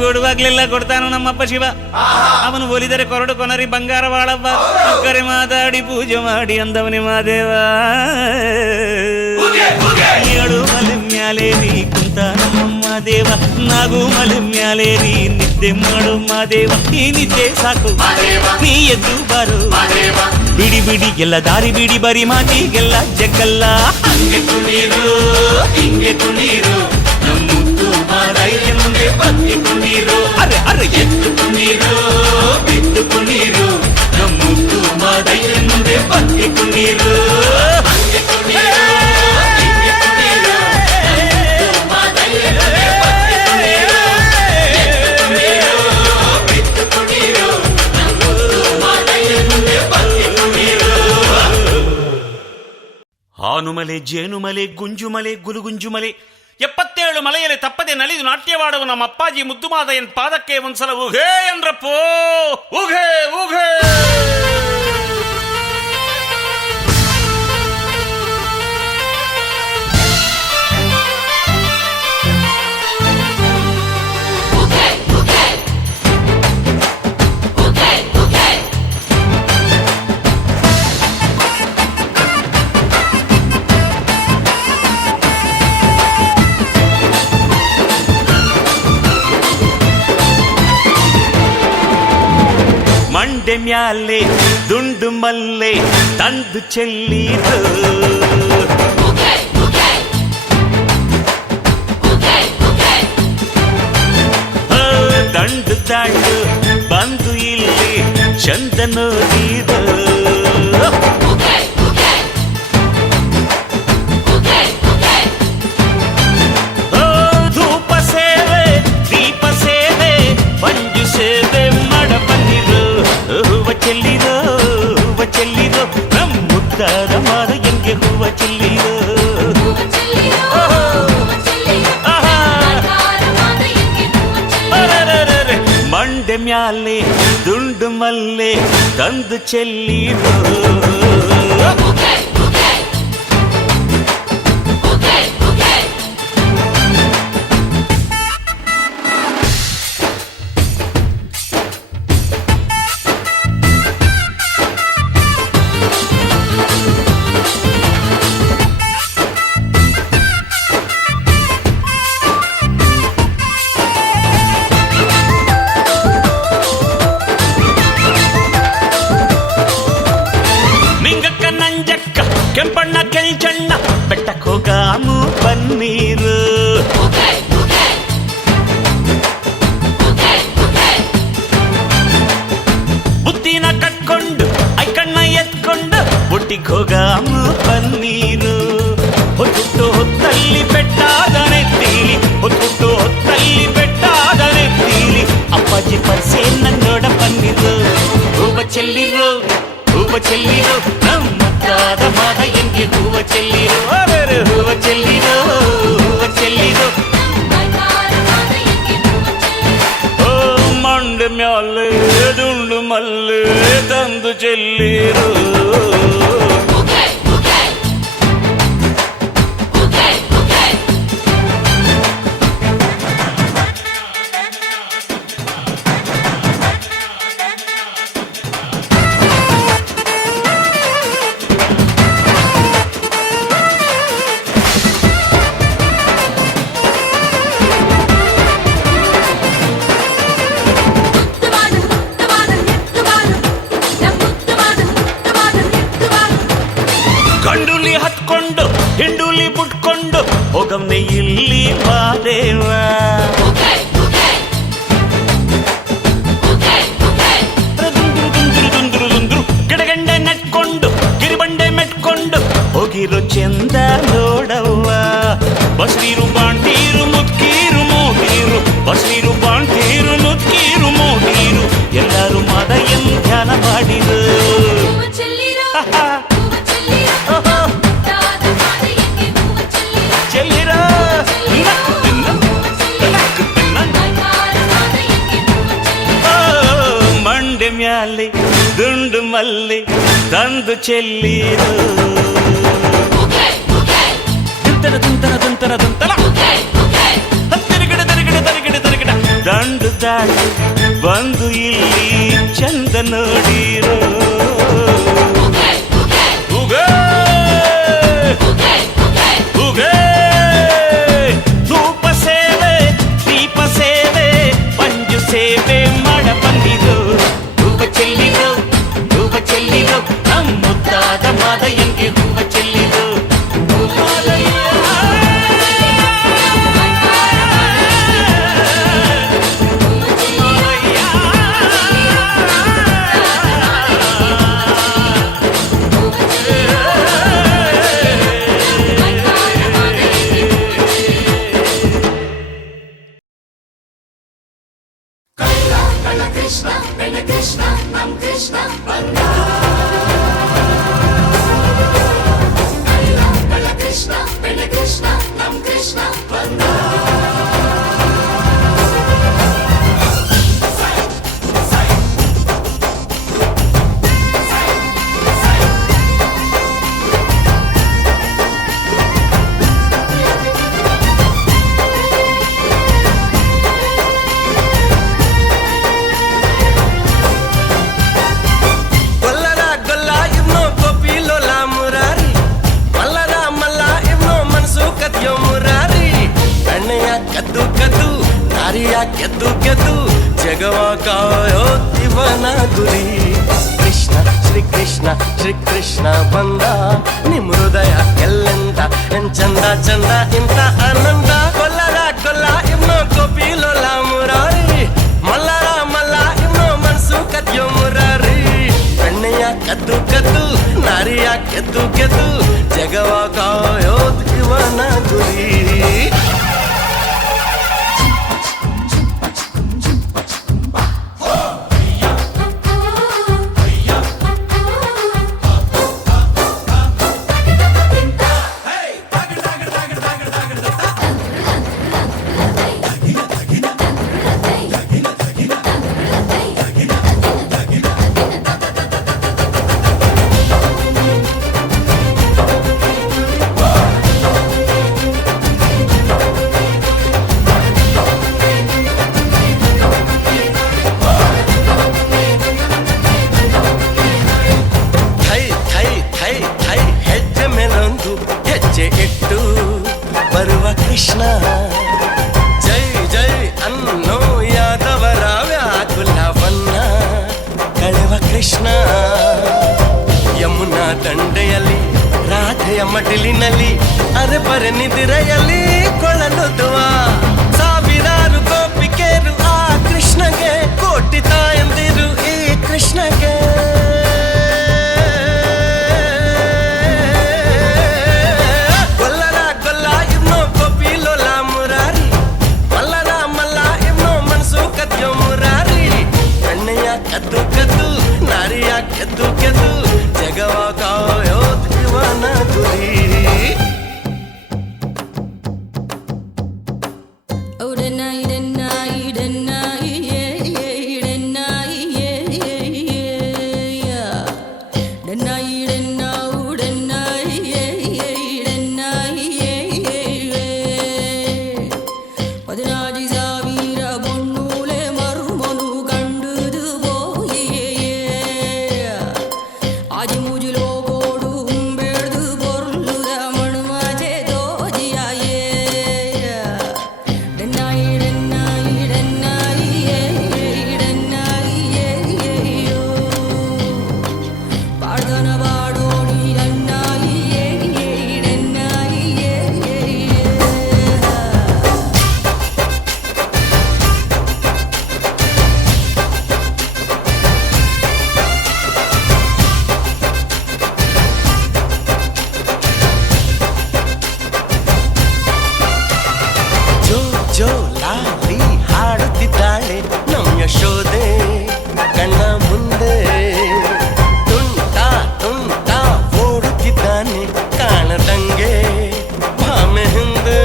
ಕೊಡುವಾಗ್ಲೆಲ್ಲ ಕೊಡ್ತಾನು ನಮ್ಮಪ್ಪ ಶಿವ ಅವನು ಒಲಿದರೆ ಕೊರಡು ಕೊನರಿ ಬಂಗಾರ ಬಾಳವ್ವ ಅಕ್ಕರೆ ಮಾತಾಡಿ ಪೂಜೆ ಮಾಡಿ ಅಂದವನಿ ಮಾದೇವ ಏಳು ಮಲೆ ಮ್ಯಾಲೇರಿ ಕುಂತ ನಮ್ಮಮ್ಮ ದೇವ ನಗು ಮಲೆ ಮ್ಯಾಲೇರಿ ನಿದ್ದೆ ಮಾಡು ಮಾದೇವ ಈ ನಿದ್ದೆ ಸಾಕು ನೀ ಎದ್ದು ಬಾರು ಬಿಡಿ ಬಿಡಿ ಎಲ್ಲ ದಾರಿ ಬಿಡಿ ಬರಿ ಮಾತಿಗೆಲ್ಲ ಜಗ್ಗಲ್ಲ ಹಂಗೆ ಕುಣೀರು ಹಿಂಗೆ ಕುಣೀರು ನಮ್ಮುದ್ದು ಮಾದಯ್ಯನಿಗೆ ಭಕ್ತಿ ಕುಣೀರು ಅರೆ ಅರೆ ಎದ್ದು ಕುಣೀರು ಬಿದ್ದು ಕುಣೀರು ನಮ್ಮುದ್ದು ಮಾದಯ್ಯನಿಗೆ ಭಕ್ತಿ ಕುಣೀರು ಹಂಗೆ ಕುಣೀರು ಹಿಂಗೆ ಕುಣೀರು ನಮ್ಮುದ್ದು ಮಾದಯ್ಯನಿಗೆ ಭಕ್ತಿ ಕುಣೀರು ಎದ್ದು ಕುಣೀರು ಬಿದ್ದು ಕುಣೀರು ನಮ್ಮುದ್ದು ಮಾದಯ್ಯನಿಗೆ ಭಕ್ತಿ ಕುಣೀರು ಹಾನುಮಲೆ ಜೇನುಮಲೆ ಗುಂಜುಮಲೆ ಗುಲುಗುಂಜುಮಲೆ 77 ಮಲೆಯಲ್ಲಿ ತಪ್ಪದೆ ನಲಿದು ನಾಟ್ಯವಾಡುವ ನಮ್ಮ ಅಪ್ಪಾಜಿ ಮುದ್ದುಮಾದಯ್ಯನ ಪಾದಕ್ಕೆ ಒಂದ್ಸಲ ಉಘೇ ಎಂದ್ರಪ್ಪೋ ಉಘೇ ಉಘೇ ಮಂಡೆ ಮ್ಯಾಲೆ ದುಂಡು ಮಲ್ಲೆ ತಂದು ಚೆಲ್ಲಿದು ದಂಡು ದಾಂಡು ಬಂದು ಇಲ್ಲಿ ಚಂದ ನೋಡಿದು ಮ್ಯಾಲೆ ದುಂಡು ಮಲ್ಲೆ ತಂದು ಚೆಲ್ಲಿರೋ ಕೆಂಪಣ್ಣ ಕೆಂಚಣ್ಣ ಬೆಟ್ಟಕ್ಕೋಗಾಮು ಬನ್ನೀರು ಬುತ್ತಿನ ಕಟ್ಕೊಂಡು ಐಕಣ್ಣ ಎತ್ಕೊಂಡು ಬುಟ್ಟಿಗೆ ಹೋಗಾಮು ಬನ್ನೀರು ಹೊತ್ತು ಹೊತ್ತಲ್ಲಿ ಬೆಟ್ಟಾದನೆ ತೀಲಿ ಹೊತ್ತು ಹೊತ್ತಲ್ಲಿ ಬೆಟ್ಟಾದನೆ ತೀಲಿ ಅಪ್ಪಾಜಿ ಪರ್ಸೆ ನೋಡ ಬಂದಿರು ಹೂವ ಚೆಲ್ಲಿರು ನಮ್ಮ ಮಾದ ಎಂಗೆ ಹೂವ ಚೆಲ್ಲಿರೋ ಹೂವ ಚೆಲ್ಲಿರೋ ಓ ಮಂಡ ಮ್ಯಾಲೆ ದುಂಡು ಮಲ್ಲೆ ತಂದು ಚೆಲ್ಲಿರೋ ಗಂಡುಲಿ ಹತ್ಕೊಂಡು ಹಿಂಡುಲಿ ಬಿಟ್ಕೊಂಡು ಹೋಗಮ್ನೆ ಇಲ್ಲಿ ಬಾದೇವ ದುಂದ್ರು ಗಿಡಗಂಡೆ ನೆಟ್ಕೊಂಡು ಗಿರಿಬಂಡೆ ಮೆಟ್ಕೊಂಡು ಹೋಗಿರೋ ಚಂದ ನೋಡವ್ವ ಬಸ್ರೀರು ಬಾಂಟೀರು ಮುತ್ಕೀರು ಮೂಟೀರು ಬಸ್ರೀರು ಬಾಂಟೀರು ಮುತ್ಕೀರು ಮೂಟೀರು ಎಲ್ಲರೂ ಮಾದ ಎನ್ ಧ್ಯಾನ ಮಾಡಿರು ಮಂಡೆ ಮ್ಯಾಲೆ ದುಂಡು ಮಲ್ಲೆ ತಂದು ಚೆಲ್ಲಿರು ತಿರುಗಿಡ ದಂಡು ದಾಟಿ ಬಂದು ಇಲ್ಲಿ ಚಂದ ನೋಡಿರೋ ಧೂಪ ಸೇವೆ ದೀಪ ಸೇವೆ ಪಂಜು ಸೇವೆ ಮಾಡ ಬಂದಿರೋ ಹೂವ ಚೆಲ್ಲಿರೋ ಮುದ್ದಾದ ಮಾದ ಎಂಗೆ ಹೂವ ಚೆಲ್ಲಿರೋ ಗೆದ್ದು ಗೆದ್ದು ಜಗವ ಕಾಯೋ ಇವನ ಗುರಿ ಕೃಷ್ಣ ಶ್ರೀ ಕೃಷ್ಣ ಬಂದ ನಿಮ್ ಹೃದಯ ಎಲ್ಲೆಂದ ಚಂದ ಚಂದ ಇಂತ ಆನಂದ ಕೊಲ್ಲ ಇವ್ನೋ ಗೋಪಿ ಲೋಲ ಮುರಾರಿ ಮಲ್ಲ ಇವ್ನೋ ಮನ್ಸು ಕದ್ಯೋ ಮುರಾರಿ ಬೆಣ್ಣೆಯ ಕದ್ದು ಕದ್ದು ನಾರಿಯ ಗೆದ್ದು ಗೆದ್ದು ಜಗವ ಕಾಯೋ ಇವನ ಗುರಿ ಕೃಷ್ಣ ಜೈ ಜೈ ಅನ್ನೋ ಯಾದವರ ವ್ಯಾಕುಲವನ್ನ ಕಳೆವ ಕೃಷ್ಣ ಯಮುನಾ ದಂಡೆಯಲ್ಲಿ ರಾಧೆಯ ಮಡಿಲಿನಲ್ಲಿ ಅರೆಬರೆ ನಿದಿರೆಯಲ್ಲಿ ಕೊಳಲುದುವ ಸಾವಿರಾರು ಗೋಪಿಕೆರು ಆ ಕೃಷ್ಣಗೆ ಕೋಟಿ ತಾಯಂದಿರು ಈ ಕೃಷ್ಣಗೆ ಗೊಲ್ಲರ ಗೊಲ್ಲ ಇವ್ನೋ ಗೋಪಿ ಲೋಲ ಮುರಾರಿ ಮಲ್ಲರ ಮಲ್ಲ ಇವ್ನೋ ಮನಸ್ಸು ಕದ್ಯೋ ಮುರಾರಿ ಕಣ್ಣಯ್ಯ ಕದ್ದು ಕದ್ದು ನಾರಿಯ ಕೆದ್ದು ಕೆದ್ದು ಜಗವ ಕಾಯೋ ದಿವನ ಗುರಿ ಜೋ ಲಾಲಿ ಹಾಡುತ್ತಿದ್ದಾಳೆ ನಮ್ಮ ಯಶೋದೆ ಕಣ್ಣ ಮುಂದೆ ತುಂಟ ತುಂಟ ಓಡುತ್ತಿದ್ದಾನೆ ಕಾಣದಂಗೆ ಭಾಮೆ ಹಿಂದೆ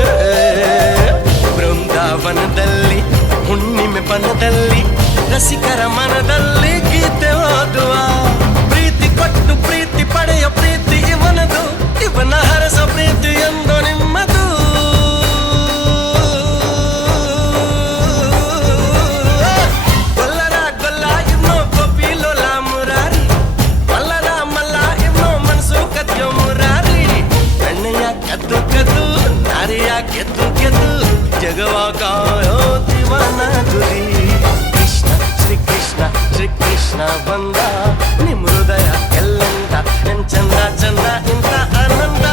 ಬೃಂದಾವನದಲ್ಲಿ ಹುಣ್ಣಿಮೆ ಬನದಲ್ಲಿ ರಸಿಕರ ಮನದಲ್ಲಿ ಗೀತೆ ಓದುವ ಪ್ರೀತಿ ಕೊಟ್ಟು ಪ್ರೀತಿ ಪಡೆಯ ಪ್ರೀತಿ ಇವನದು ಇವನ ಹರಸ ಪ್ರೀತಿ ಎಂದು ನಿಮ್ಮದು ಕದ್ದು ಕದ್ದು ನಾರಿಯ ಗೆದ್ದು ಗೆದ್ದು ಜಗವ ಕಾಯೋ ದಿವನ ಗುರಿ ಕೃಷ್ಣ ಶ್ರೀ ಕೃಷ್ಣ ಶ್ರೀ ಕೃಷ್ಣ ಬಂದ ನಿಮ್ ಹೃದಯ ಎಲ್ಲಂದ ಎನ್ ಚಂದ ಚಂದ ಇಂತ ಆನಂದ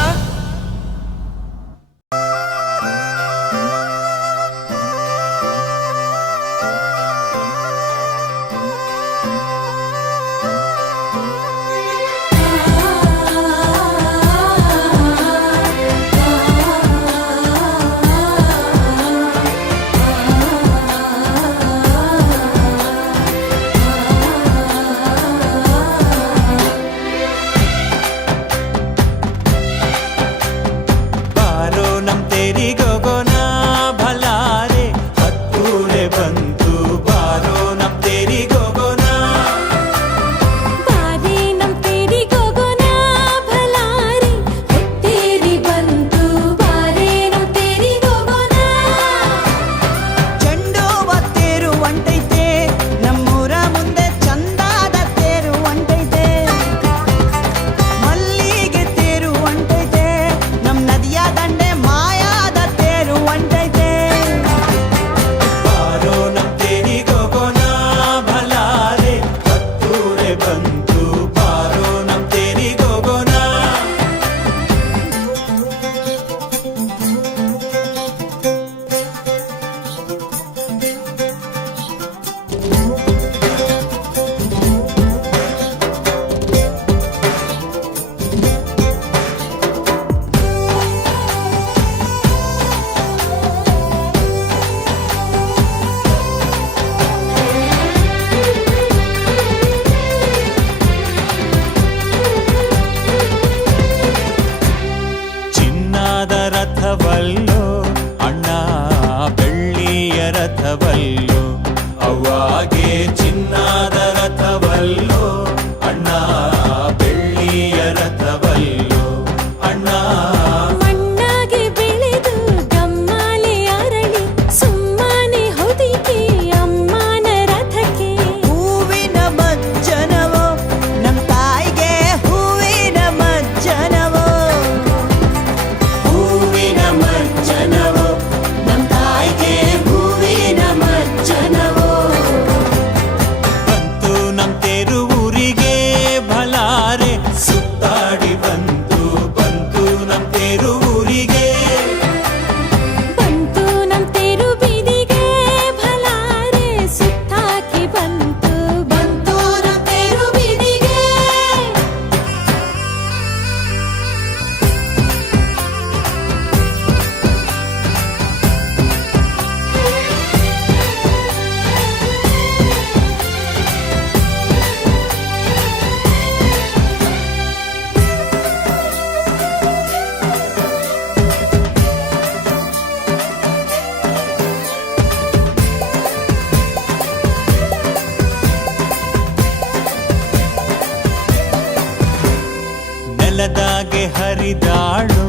ನೆಲದಾಗೆ ಹರಿದಾಳು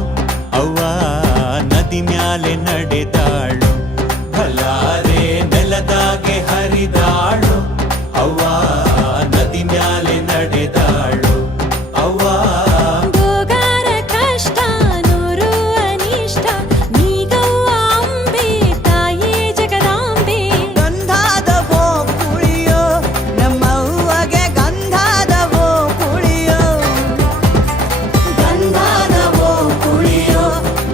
ಅವ್ವ ನದಿ ಮ್ಯಾಲೆ ನಡೆದಾಳು ಬಲ್ಲಾರೆ ನೆಲದಾಗೆ ಹರಿದಾಳು ಅವ್ವ ನದಿ ಮ್ಯಾಲೆ ನಡೆದಾಳು ಅವ್ವ ಗೋಗಾರ ಕಷ್ಟ ನೂರು ಅನಿಷ್ಟ ನೀಗವ್ವ ಅಂಬೆ ತಾಯೇ ಜಗದಾಂಬೆ ಗಂಧಾದವೋ ಕುಳಿಯೋ ನಮ್ಮವ್ವಗೆ ಗಂಧಾದವೋ ಕುಳಿಯೋ ಗಂಧಾದವೋ ಕುಳಿಯೋ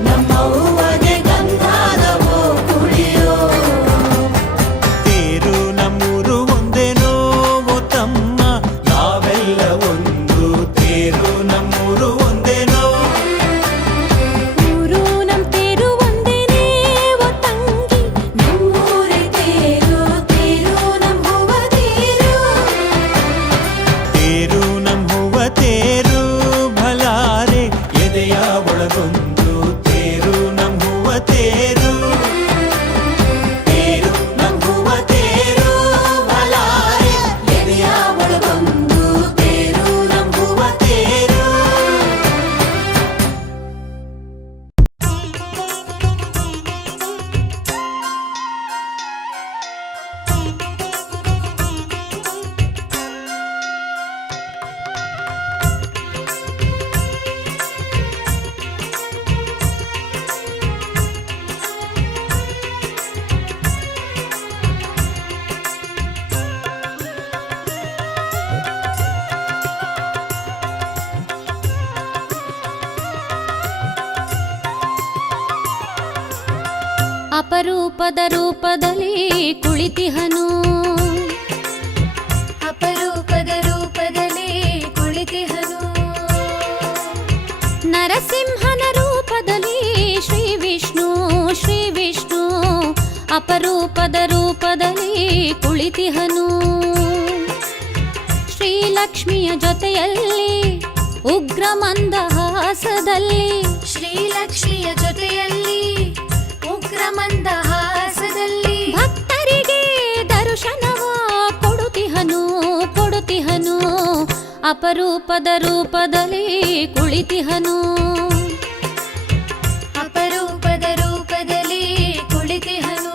ನಮ್ಮವ್ವಗೆ ಗಂಧಾದವೋ ಕುಳಿಯೋ ತೇರು ನಮ್ಮೂರು ಒಂದೇನೋ ಓ ತಮ್ಮ ನಾವೆಲ್ಲ ಒಂದು ತೇರು ನಮ್ಮೂರು ಒಂದೇನೋ ಊರು ನಮ್ ತೇರು ಒಂದೇನೇ ಓ ತಂಗಿ ನಮ್ಮೂರೇ ತೇರು ತೇರು ನಮ್ ಹೂವ ತೇರು ತೇರು ನಮ್ಮವ್ವ ತೇರು ಭಲಾರೆ ಎದೆಯ ಒಳಗೊಂದು ತೇರು ನಮ್ಮವ್ವ ತೇರು ತೇರು ನಮ್ಮವ್ವ ತೇರು ಭಲಾರೆ ಎದೆಯ ಒಳಗೊಂದು ತೇರು ನಮ್ಮವ್ವ ತೇರು ಅಪರೂಪದ ರೂಪದಲ್ಲಿ ಕುಳಿತಿಹನು ಅಪರೂಪದ ರೂಪದಲ್ಲಿ ಕುಳಿತಿಹನು ನರಸಿಂಹನ ರೂಪದಲ್ಲಿ ಶ್ರೀ ವಿಷ್ಣು ಶ್ರೀ ವಿಷ್ಣು ಅಪರೂಪದ ರೂಪದಲ್ಲಿ ಕುಳಿತಿಹನು ಶ್ರೀಲಕ್ಷ್ಮಿಯ ಜೊತೆಯಲ್ಲಿ ಉಗ್ರ ಮಂದಹಾಸದಲ್ಲಿ ಶ್ರೀಲಕ್ಷ್ಮಿಯ ಜೊತೆಯಲ್ಲಿ ಉಗ್ರ ಮಂದಹಾಸದಲ್ಲಿ ಭಕ್ತರಿಗೆ ದರ್ಶನವ ಕೊಡುತ್ತಿಹನು ಕೊಡುತ್ತಿಹನು ಅಪರೂಪದ ರೂಪದಲ್ಲಿ ಕುಳಿತಿಹನು ಅಪರೂಪದ ರೂಪದಲ್ಲಿ ಕುಳಿತಿಹನು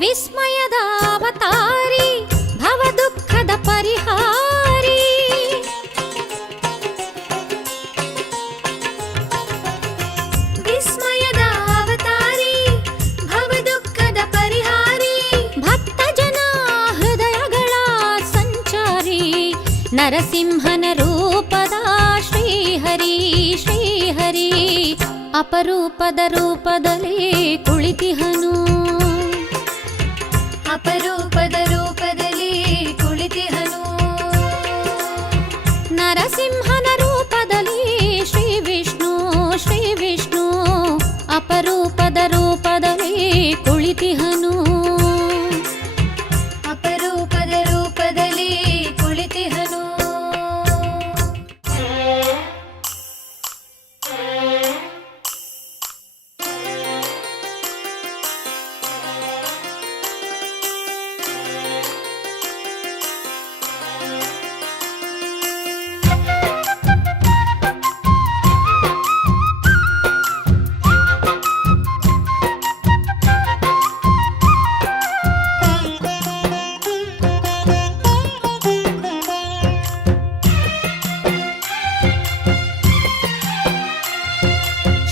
ವಿಸ್ಮಯದ ಅವತಾರಿ ಭವ ದುಃಖದ ಪರಿಹಾರಿ ವಿಸ್ಮಯದ ಅವತಾರಿ ಭವ ದುಃಖದ ಪರಿಹಾರಿ ಭಕ್ತ ಜನ ಹೃದಯಗಳ ಸಂಚಾರಿ ನರಸಿಂಹನ ರೂಪದ ಶ್ರೀಹರಿ ಶ್ರೀಹರಿ ಅಪರೂಪದ ರೂಪದಲ್ಲಿ ಕುಳಿತಿಹನು ಅಪರೂಪದ ರೂಪದಲ್ಲಿ ಕುಳಿತಿಹನು ನರಸಿಂಹನ ರೂಪದಲ್ಲಿ ಶ್ರೀ ವಿಷ್ಣು ಶ್ರೀ ವಿಷ್ಣು ಅಪರೂಪದ ರೂಪದಲ್ಲಿ ಕುಳಿತಿಹನು ಅಪರೂಪದ ರೂಪದಲ್ಲಿ ಕುಳಿತಿಹನು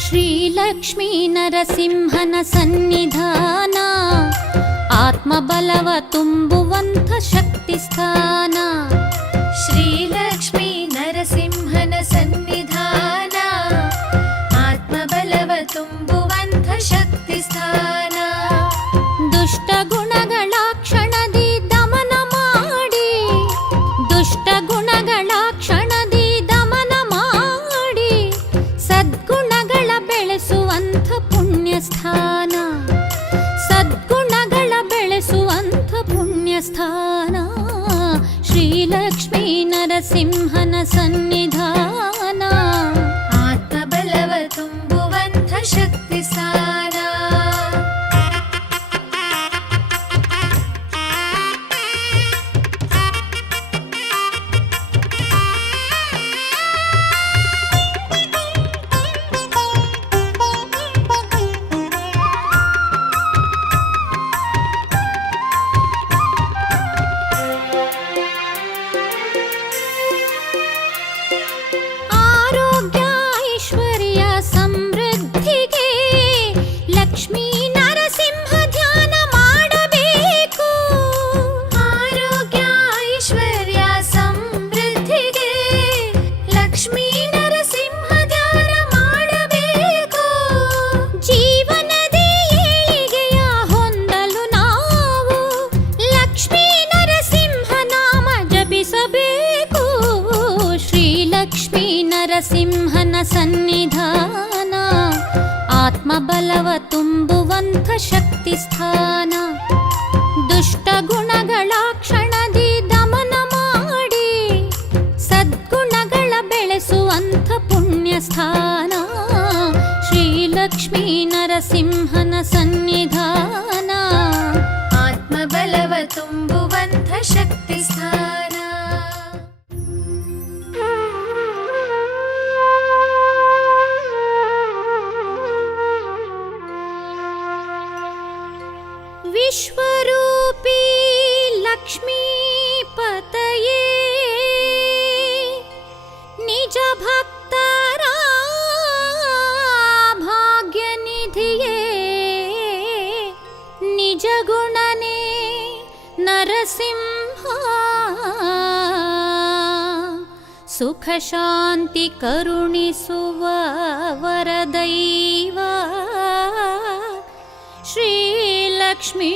ಶ್ರೀಲಕ್ಷ್ಮೀ ನರಸಿಂಹನ ಸನ್ನಿಧಾನ ಆತ್ಮಬಲವ ತುಂಬುವಂಥ ಶಕ್ತಿ ಸ್ಥಾನ ಶ್ರೀಲಕ್ಷ್ಮೀ ನರಸಿಂಹನ ಸನ್ನಿಧಾನ ಆತ್ಮಬಲವ ತುಂಬುವಂಥ ಶಕ್ತಿ ಸ್ಥಾನ ದುಷ್ಟ ಗುಣಗಳ ಕ್ಷಣದಿ ದಮನ ಮಾಡಿ ದುಷ್ಟ ಗುಣಗಳ ಕ್ಷಣದಿ ದಮನ ಮಾಡಿ ಸದ್ಗುಣಗಳ ನರಸಿಂಹನ ಸನ್ನಿಧಾನ ಆತ್ಮಬಲವ ತುಂಬುವಂಥ ಶಕ್ತಿ ಸ್ಥಾನ ಆರೋಗ್ಯ ಐಶ್ವರ್ಯ ಸಮೃದ್ಧಿಗೆ ಲಕ್ಷ್ಮೀ ನರಸಿಂಹ ಧ್ಯಾನ ಮಾಡಬೇಕು. ಆರೋಗ್ಯ ಐಶ್ವರ್ಯ ಸಮೃದ್ಧಿಗೆ ಲಕ್ಷ್ಮೀ ನರಸಿಂಹ ಧ್ಯಾನ ಮಾಡಬೇಕು. ಜೀವನದ ಏಳಿಗೆಯ ಹೊಂದಲು ನಾವು ಲಕ್ಷ್ಮೀ ನರಸಿಂಹ ನಾಮ ಜಪಿಸಬೇಕು. ಶ್ರೀ ಲಕ್ಷ್ಮೀ ನರಸಿಂಹನ ಸನ್ನಿಧಾನ ಆತ್ಮಬಲವ ತುಂಬುವಂಥ ಶಕ್ತಿ ಸ್ಥಾನ. ದುಷ್ಟ ಗುಣಗಳ ಕ್ಷಣದಿ ದಮನ ಮಾಡಿ ಸದ್ಗುಣಗಳ ಬೆಳೆಸುವಂಥ ಪುಣ್ಯ ಸ್ಥಾನ. ಶ್ರೀ ಲಕ್ಷ್ಮೀ ನರಸಿಂಹನ ಸನ್ನಿಧಾನ ಆತ್ಮಬಲವ ತುಂಬುವಂಥ ಶಕ್ತಿ ಸ್ಥಾನ. ವಿಶ್ವರೂಪಿ ಲಕ್ಷ್ಮೀಪತಯೇ ನಿಜ ಭಕ್ತರ ಭಾಗ್ಯನಿಧಿಯೇ ನಿಜ ಗುಣನೇ ನರಸಿಂಹ. ಸುಖ ಶಾಂತಿ ಕರುಣಿಸುವ ವರದೈವ ಶ್ರೀ ಲಕ್ಷ್ಮೀ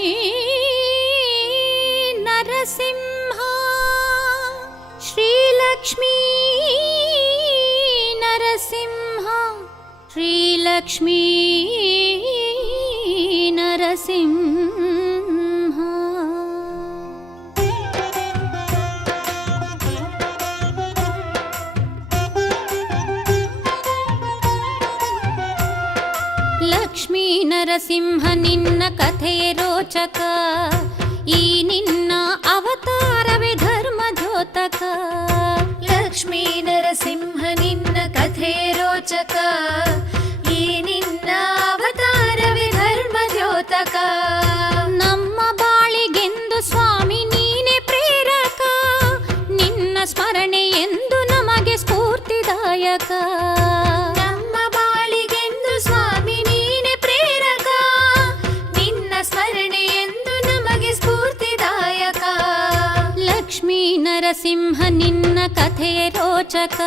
ನರಸಿಂಹ. ಶ್ರೀ ಲಕ್ಷ್ಮೀ ನರಸಿಂಹ. ಶ್ರೀ ಲಕ್ಷ್ಮೀ ನರಸಿಂಹ. ಲಕ್ಷ್ಮೀ ನರಸಿಂಹ ನಿನ್ನ ಕಥೆಯೇ ರೋಚಕ. ಈ ನಿನ್ನ ಅವತಾರವೇ ಧರ್ಮ ದ್ಯೋತಕ. ಲಕ್ಷ್ಮೀ ನರಸಿಂಹ ನಿನ್ನ ಕಥೆ ರೋಚಕ. ಈ ನಿನ್ನ ಅವತಾರವೇ ಧರ್ಮ ದ್ಯೋತಕ. ನಮ್ಮ ಬಾಳಿಗೆಂದು ಸ್ವಾಮಿ ನೀನೆ ಪ್ರೇರಕ. ನಿನ್ನ ಸ್ಮರಣೆ ಎಂದು ನಮಗೆ ಸ್ಫೂರ್ತಿದಾಯಕ. ನಮ್ಮ ಬಾಳಿಗೆಂದು ಸ್ವಾಮಿ ನೀನೆ ಪ್ರೇರಕ. ನಿನ್ನ ಸ್ಮರಣೆ ಎಂದು ನಮಗೆ ಸ್ಫೂರ್ತಿದಾಯಕ. ಲಕ್ಷ್ಮೀ ನರಸಿಂಹ ನಿನ್ನ ಕಥೆಯೇ ರೋಚಕ.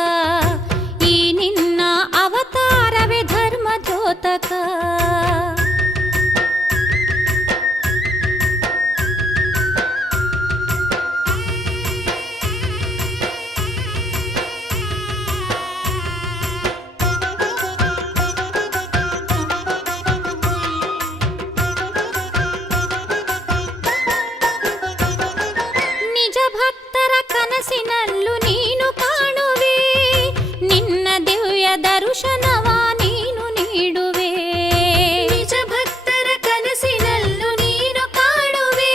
ಈ ನಿನ್ನ ಅವತಾರವೇ ಧರ್ಮ ದ್ಯೋತಕ. ನಿಜ ಭಕ್ತರ ಕನಸಿನಲ್ಲೂ ನೀನು ಕಾಣುವೆ. ನಿನ್ನ ದಿವ್ಯ ದರ್ಶನವ ನೀನು ನೀಡುವೆ. ನಿಜ ಭಕ್ತರ ಕನಸಿನಲ್ಲೂ ನೀನು ಕಾಣುವೆ.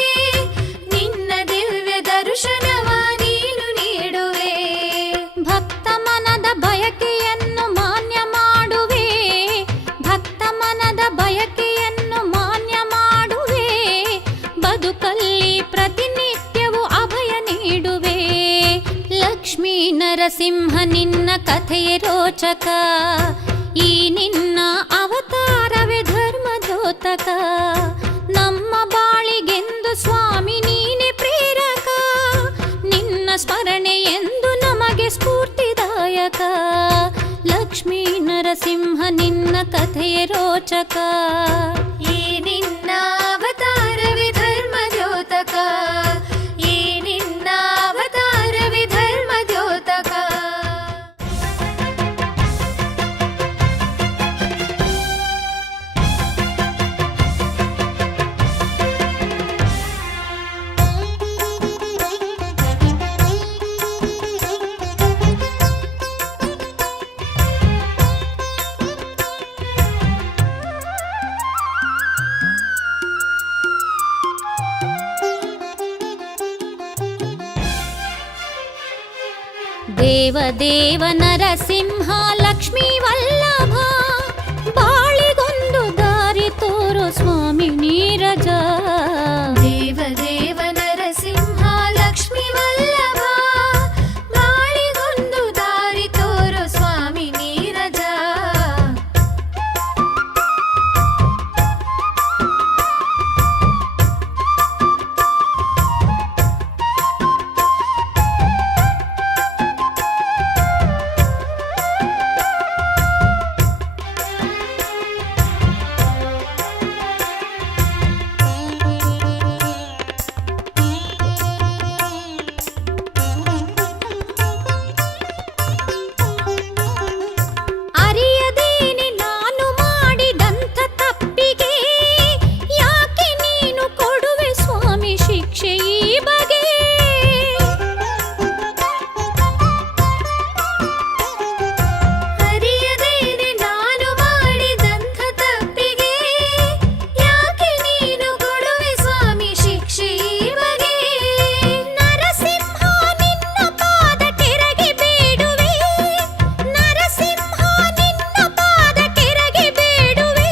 ನಿನ್ನ ದಿವ್ಯ ದರ್ಶನವ ನೀನು ನೀಡುವೆ. ಭಕ್ತ ಮನದ ಬಯಕೆಯನ್ನು ಮಾನ್ಯ ಮಾಡುವೆ. ಭಕ್ತ ಮನದ ಬಯಕೆಯನ್ನು ಮಾನ್ಯ ಮಾಡುವೆ. ಬದುಕಲ್ಲಿ ಪ್ರತಿನಿತ್ಯವೂ ಅಭಯ ನೀಡುವೆ. ಲಕ್ಷ್ಮೀ ನರಸಿಂಹ ನಿನ್ನ ಕಥೆಯೇ ರೋಚಕ. ಈ ನಿನ್ನ ಅವತಾರವೇ ಧರ್ಮ ದ್ಯೋತಕ. ನಮ್ಮ ಬಾಳಿಗೆಂದು ಸ್ವಾಮಿ ನೀನೆ ಪ್ರೇರಕ. ನಿನ್ನ ಸ್ಮರಣೆ ಎಂದು ನಮಗೆ ಸ್ಫೂರ್ತಿದಾಯಕ. ಲಕ್ಷ್ಮೀ ನರಸಿಂಹ ನಿನ್ನ ಕಥೆಯೇ ರೋಚಕ. ಈ ನಿನ್ನ ಅವತಾರವೇ ಧರ್ಮ ದ್ಯೋತಕ. ಈ ನಿನ್ನ ಅವತಾರವೇ ಧರ್ಮ ದ್ಯೋತಕ. ದೇವ ನರಸಿಂಹ ಲಕ್ಷ್ಮೀ ವಲ್ಲಭ ಬಾಳಿಗೊಂದು ದಾರಿ ತೋರು ಸ್ವಾಮಿ ನೀರಜ. ದೇವ ನರಸಿಂಹ ಲಕ್ಷ್ಮೀ ವಲ್ಲಭ ಬಾಳಿಗೊಂದು ದಾರಿ ತೋರು ಸ್ವಾಮಿ ನೀರಜ. ಅರಿಯದೇನೆ ನಾನು ಮಾಡಿದಂಥ ತಪ್ಪಿಗೆ ಯಾಕೆ ನೀನು ಕೊಡುವೆ ಸ್ವಾಮಿ ಶಿಕ್ಷೆ ಈ ಬಗೆ. ಅರಿಯದೇನೆ ನಾನು ಮಾಡಿದಂಥ ತಪ್ಪಿಗೆ ಯಾಕೆ ನೀನು ಕೊಡುವೆ ಸ್ವಾಮಿ ಶಿಕ್ಷೆ ಈ ಬಗೆ. ನರಸಿಂಹ ನಿನ್ನ ಪಾದ ಕೆರಗಿ ಬೇಡುವೆ, ನರಸಿಂಹ ನಿನ್ನ ಪಾದ ಕೆರಗಿ ಬೇಡುವೆ,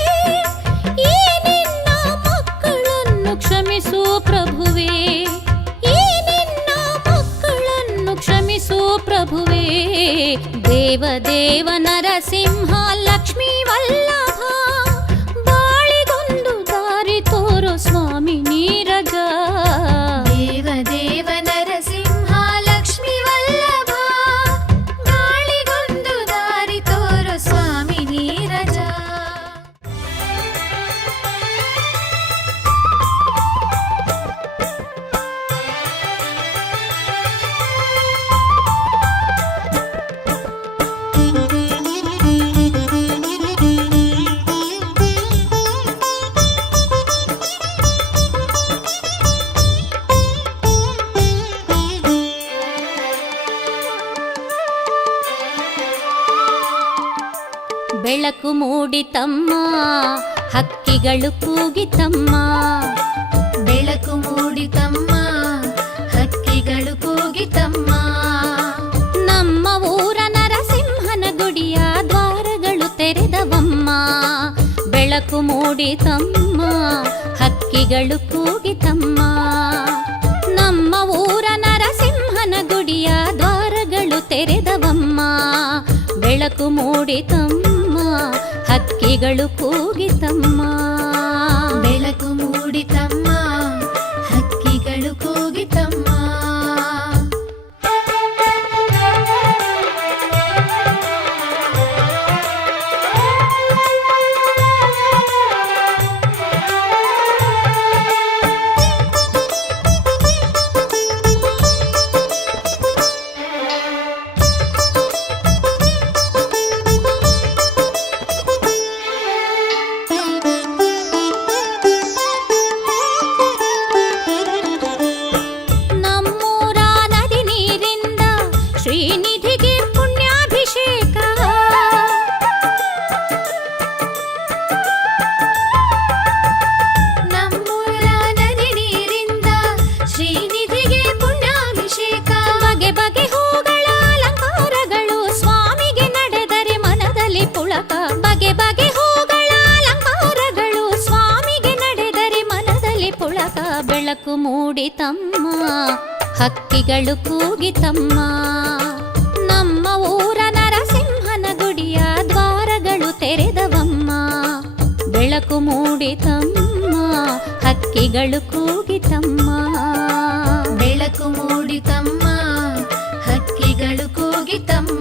ಈ ನಿನ್ನ ಮಕ್ಕಳನ್ನು ಕ್ಷಮಿಸು ಪ್ರಭುವೇ, ಈ ನಿನ್ನ ಮಕ್ಕಳನ್ನು ಕ್ಷಮಿಸು ಪ್ರಭುವೇ. ದೇವ ನರಸಿಂಹ ಲಕ್ಷ್ಮೀ ವಲ್ಲಭ ಬಾಳಿಗೊಂದು ದಾರಿ ತೋರು ಸ್ವಾಮಿ ನೀರಜ. ದೇವ ನರಸಿಂಹ ಲಕ್ಷ್ಮೀ ವಲ್ಲಭ ಬಾಳಿಗೊಂದು ದಾರಿ ತೋರು ಸ್ವಾಮಿ ನೀರಜ. ಬೆಳಕು ಮೂಡಿತಮ್ಮ ಹಕ್ಕಿಗಳು ಕೂಗಿತಮ್ಮ, ಬೆಳಕು ಮೂಡಿತಮ್ಮ ಹಕ್ಕಿಗಳು ಕೂಗಿತಮ್ಮ. ನಮ್ಮ ಊರ ನರಸಿಂಹನ ಗುಡಿಯ ದ್ವಾರಗಳು ತೆರೆದವಮ್ಮ, ಬೆಳಕು ಮೂಡಿತಮ್ಮ ಹಕ್ಕಿಗಳು ಕೂಗಿತಮ್ಮ. ನಮ್ಮ ಊರ ನರಸಿಂಹನ ಗುಡಿಯ ದ್ವಾರಗಳು ತೆರೆದವಮ್ಮ, ಬೆಳಕು ಮೂಡಿತಮ್ಮ ಹಕ್ಕಿಗಳು ಕೂಗಿತಮ್ಮ. ಬೆಳಕು ಮೂಡಿತಮ್ಮ ಹಕ್ಕಿಗಳು ಕೂಗಿತಮ್ಮ. ನಮ್ಮೂರ ನದಿ ನೀರಿಂದ ಶ್ರೀನಿಧಿಗೆ ಪುಣ್ಯಾಭಿಷೇಕ, ನಮ್ಮೂರ ನದಿ ನೀರಿಂದ ಶ್ರೀನಿಧಿಗೆ ಪುಣ್ಯಾಭಿಷೇಕ. ಬಗೆ ಬಗೆ ಹೂಗಳ ಅಲಂಕಾರಗಳು ಸ್ವಾಮಿಗೆ ನಡೆದರೆ ಮನದಲ್ಲಿ ಪುಳಕ, ಬಗೆ ಬಗೆ ಹೂಗಳ ಅಲಂಕಾರಗಳು ಸ್ವಾಮಿಗೆ ನಡೆದರೆ ಮನದಲ್ಲಿ ಪುಳಕ. ಬೆಳಕು ಮೂಡಿತಮ್ಮ ಹಕ್ಕಿಗಳು ಕೂಗಿತಮ್ಮ, ನಮ್ಮ ಊರ ನರಸಿಂಹನ ಗುಡಿಯ ದ್ವಾರಗಳು ತೆರೆದವಮ್ಮ, ಬೆಳಕು ಮೂಡಿತಮ್ಮ ಹಕ್ಕಿಗಳು ಕೂಗಿತಮ್ಮ. ಬೆಳಕು ಮೂಡಿತಮ್ಮ ಹಕ್ಕಿಗಳು ಕೂಗಿತಮ್ಮ.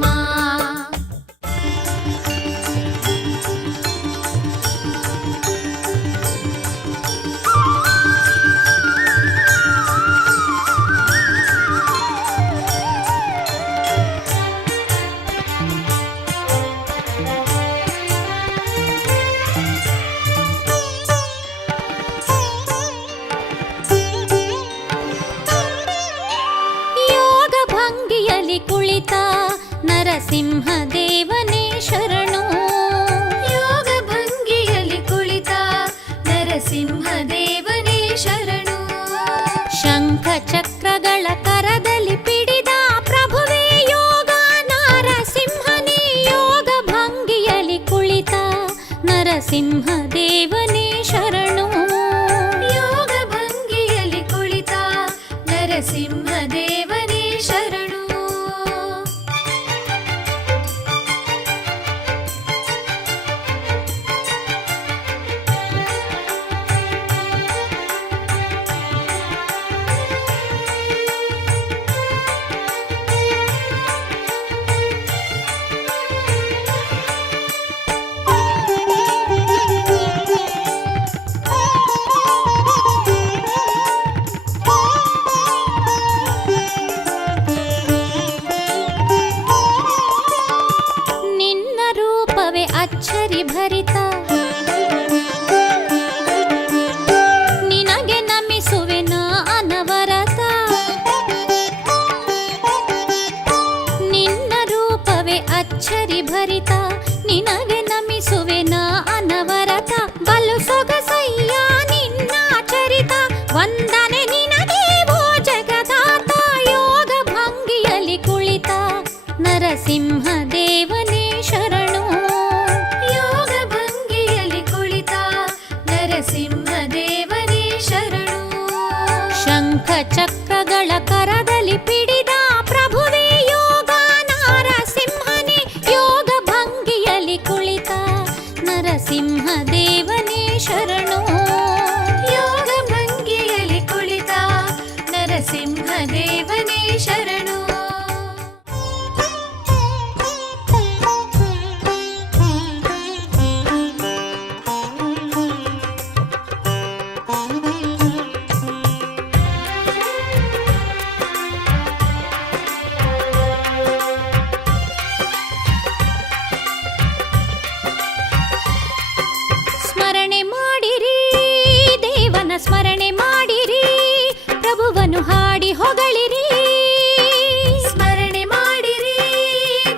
ನರಸಿಂಹದೇವನೇ ಶರಣು. ಯೋಗ ಭಂಗಿಯಲ್ಲಿ ಕುಳಿತ ನರಸಿಂಹದೇವನೇ ಶರಣು. ನಿನ್ನ ರೂಪವೇ ಅಚ್ಚರಿ ಭರಿತ, ನಿನಗೆ ನಮಿಸುವೆ ನಾ ಅನವರತ. ನಿನ್ನ ರೂಪವೇ ಅಚ್ಚರಿ ಭರಿತ, ನಿನಗೆ ನಮಿಸುವೆ ನಾ ಅನವರತ. ಬಲು ಸೊಗಸಯ್ಯ ನಿನ್ನ ಚರಿತ, ವಂದನೆ ನಿನಗೆ ಓ ಜಗದಾತ. ಯೋಗ ಭಂಗಿಯಲ್ಲಿ ಕುಳಿತ ನರಸಿಂಹದೇವನೇ ಶರಣು. ಯೋಗ ಭಂಗಿಯಲ್ಲಿ ಕುಳಿತ ನರಸಿಂಹದೇವನೇ ಶರಣು. ಶಂಖ ಚಕ್ರಗಳ ಕರದಲ್ಲಿ ಪಿಡಿದ ಪ್ರಭುವೇ ಯೋಗ ನರಸಿಂಹನೇ. ಯೋಗ ಭಂಗಿಯಲ್ಲಿ ಕುಳಿತ ನರಸಿಂಹದೇವನೇ ಶರಣು. ಯೋಗ ಭಂಗಿಯಲ್ಲಿ ಕುಳಿತ ನರಸಿಂಹದೇವನೇ ಶರಣು. ಸ್ಮರಣೆ ಮಾಡಿರಿ ದೇವನ ಸ್ಮರಣೆ ಮಾಡಿರಿ, ಪ್ರಭುವನ್ನು ಹಾಡಿ ಹೊಗಳಿರಿ. ಸ್ಮರಣೆ ಮಾಡಿರಿ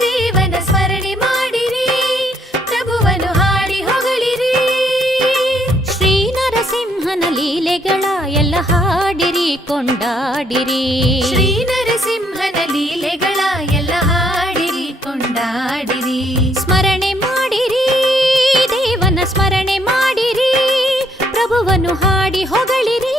ದೇವನ ಸ್ಮರಣೆ ಮಾಡಿರಿ, ಪ್ರಭುವನ್ನು ಹಾಡಿ ಹೊಗಳಿರಿ. ಶ್ರೀ ನರಸಿಂಹನ ಲೀಲೆಗಳ ಎಲ್ಲ ಹಾಡಿರಿ ಕೊಂಡಾಡಿರಿ. ಶ್ರೀ ನರಸಿಂಹನ ಲೀಲೆಗಳ ಎಲ್ಲ ಹಾಡಿರಿ ಕೊಂಡಾಡಿರಿ. ಸ್ಮರಣೆ ಮಾಡಿರಿ ದೇವನ ಸ್ಮರಣೆ ಮಾಡಿರಿ, ಪ್ರಭುವನ್ನು ಹಾಡಿ ಹೊಗಳಿರಿ.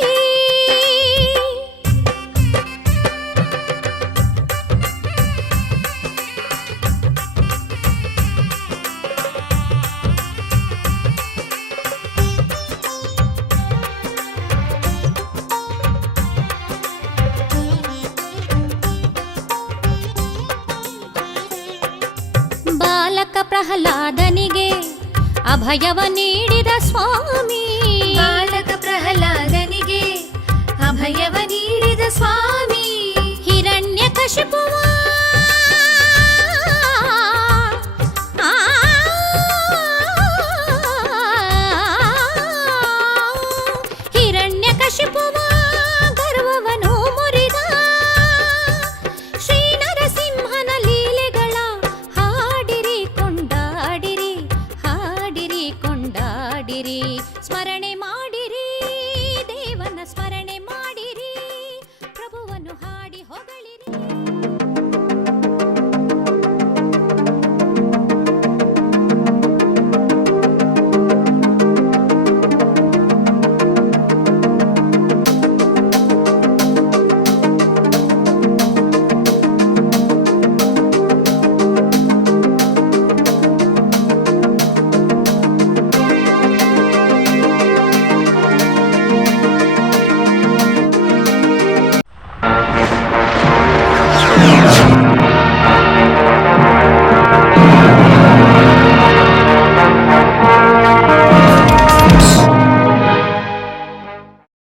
ಬಾಲಕ ಪ್ರಹ್ಲಾದನಿಗೆ ಅಭಯವ ನೀಡಿದ ಸ್ವಾಮಿ. ಬಾಲಕ ಪ್ರಹ್ಲಾದನಿಗೆ ಅಭಯವ ನೀಡಿದ ಸ್ವಾಮಿ. ಹಿರಣ್ಯಕಶಿಪುವ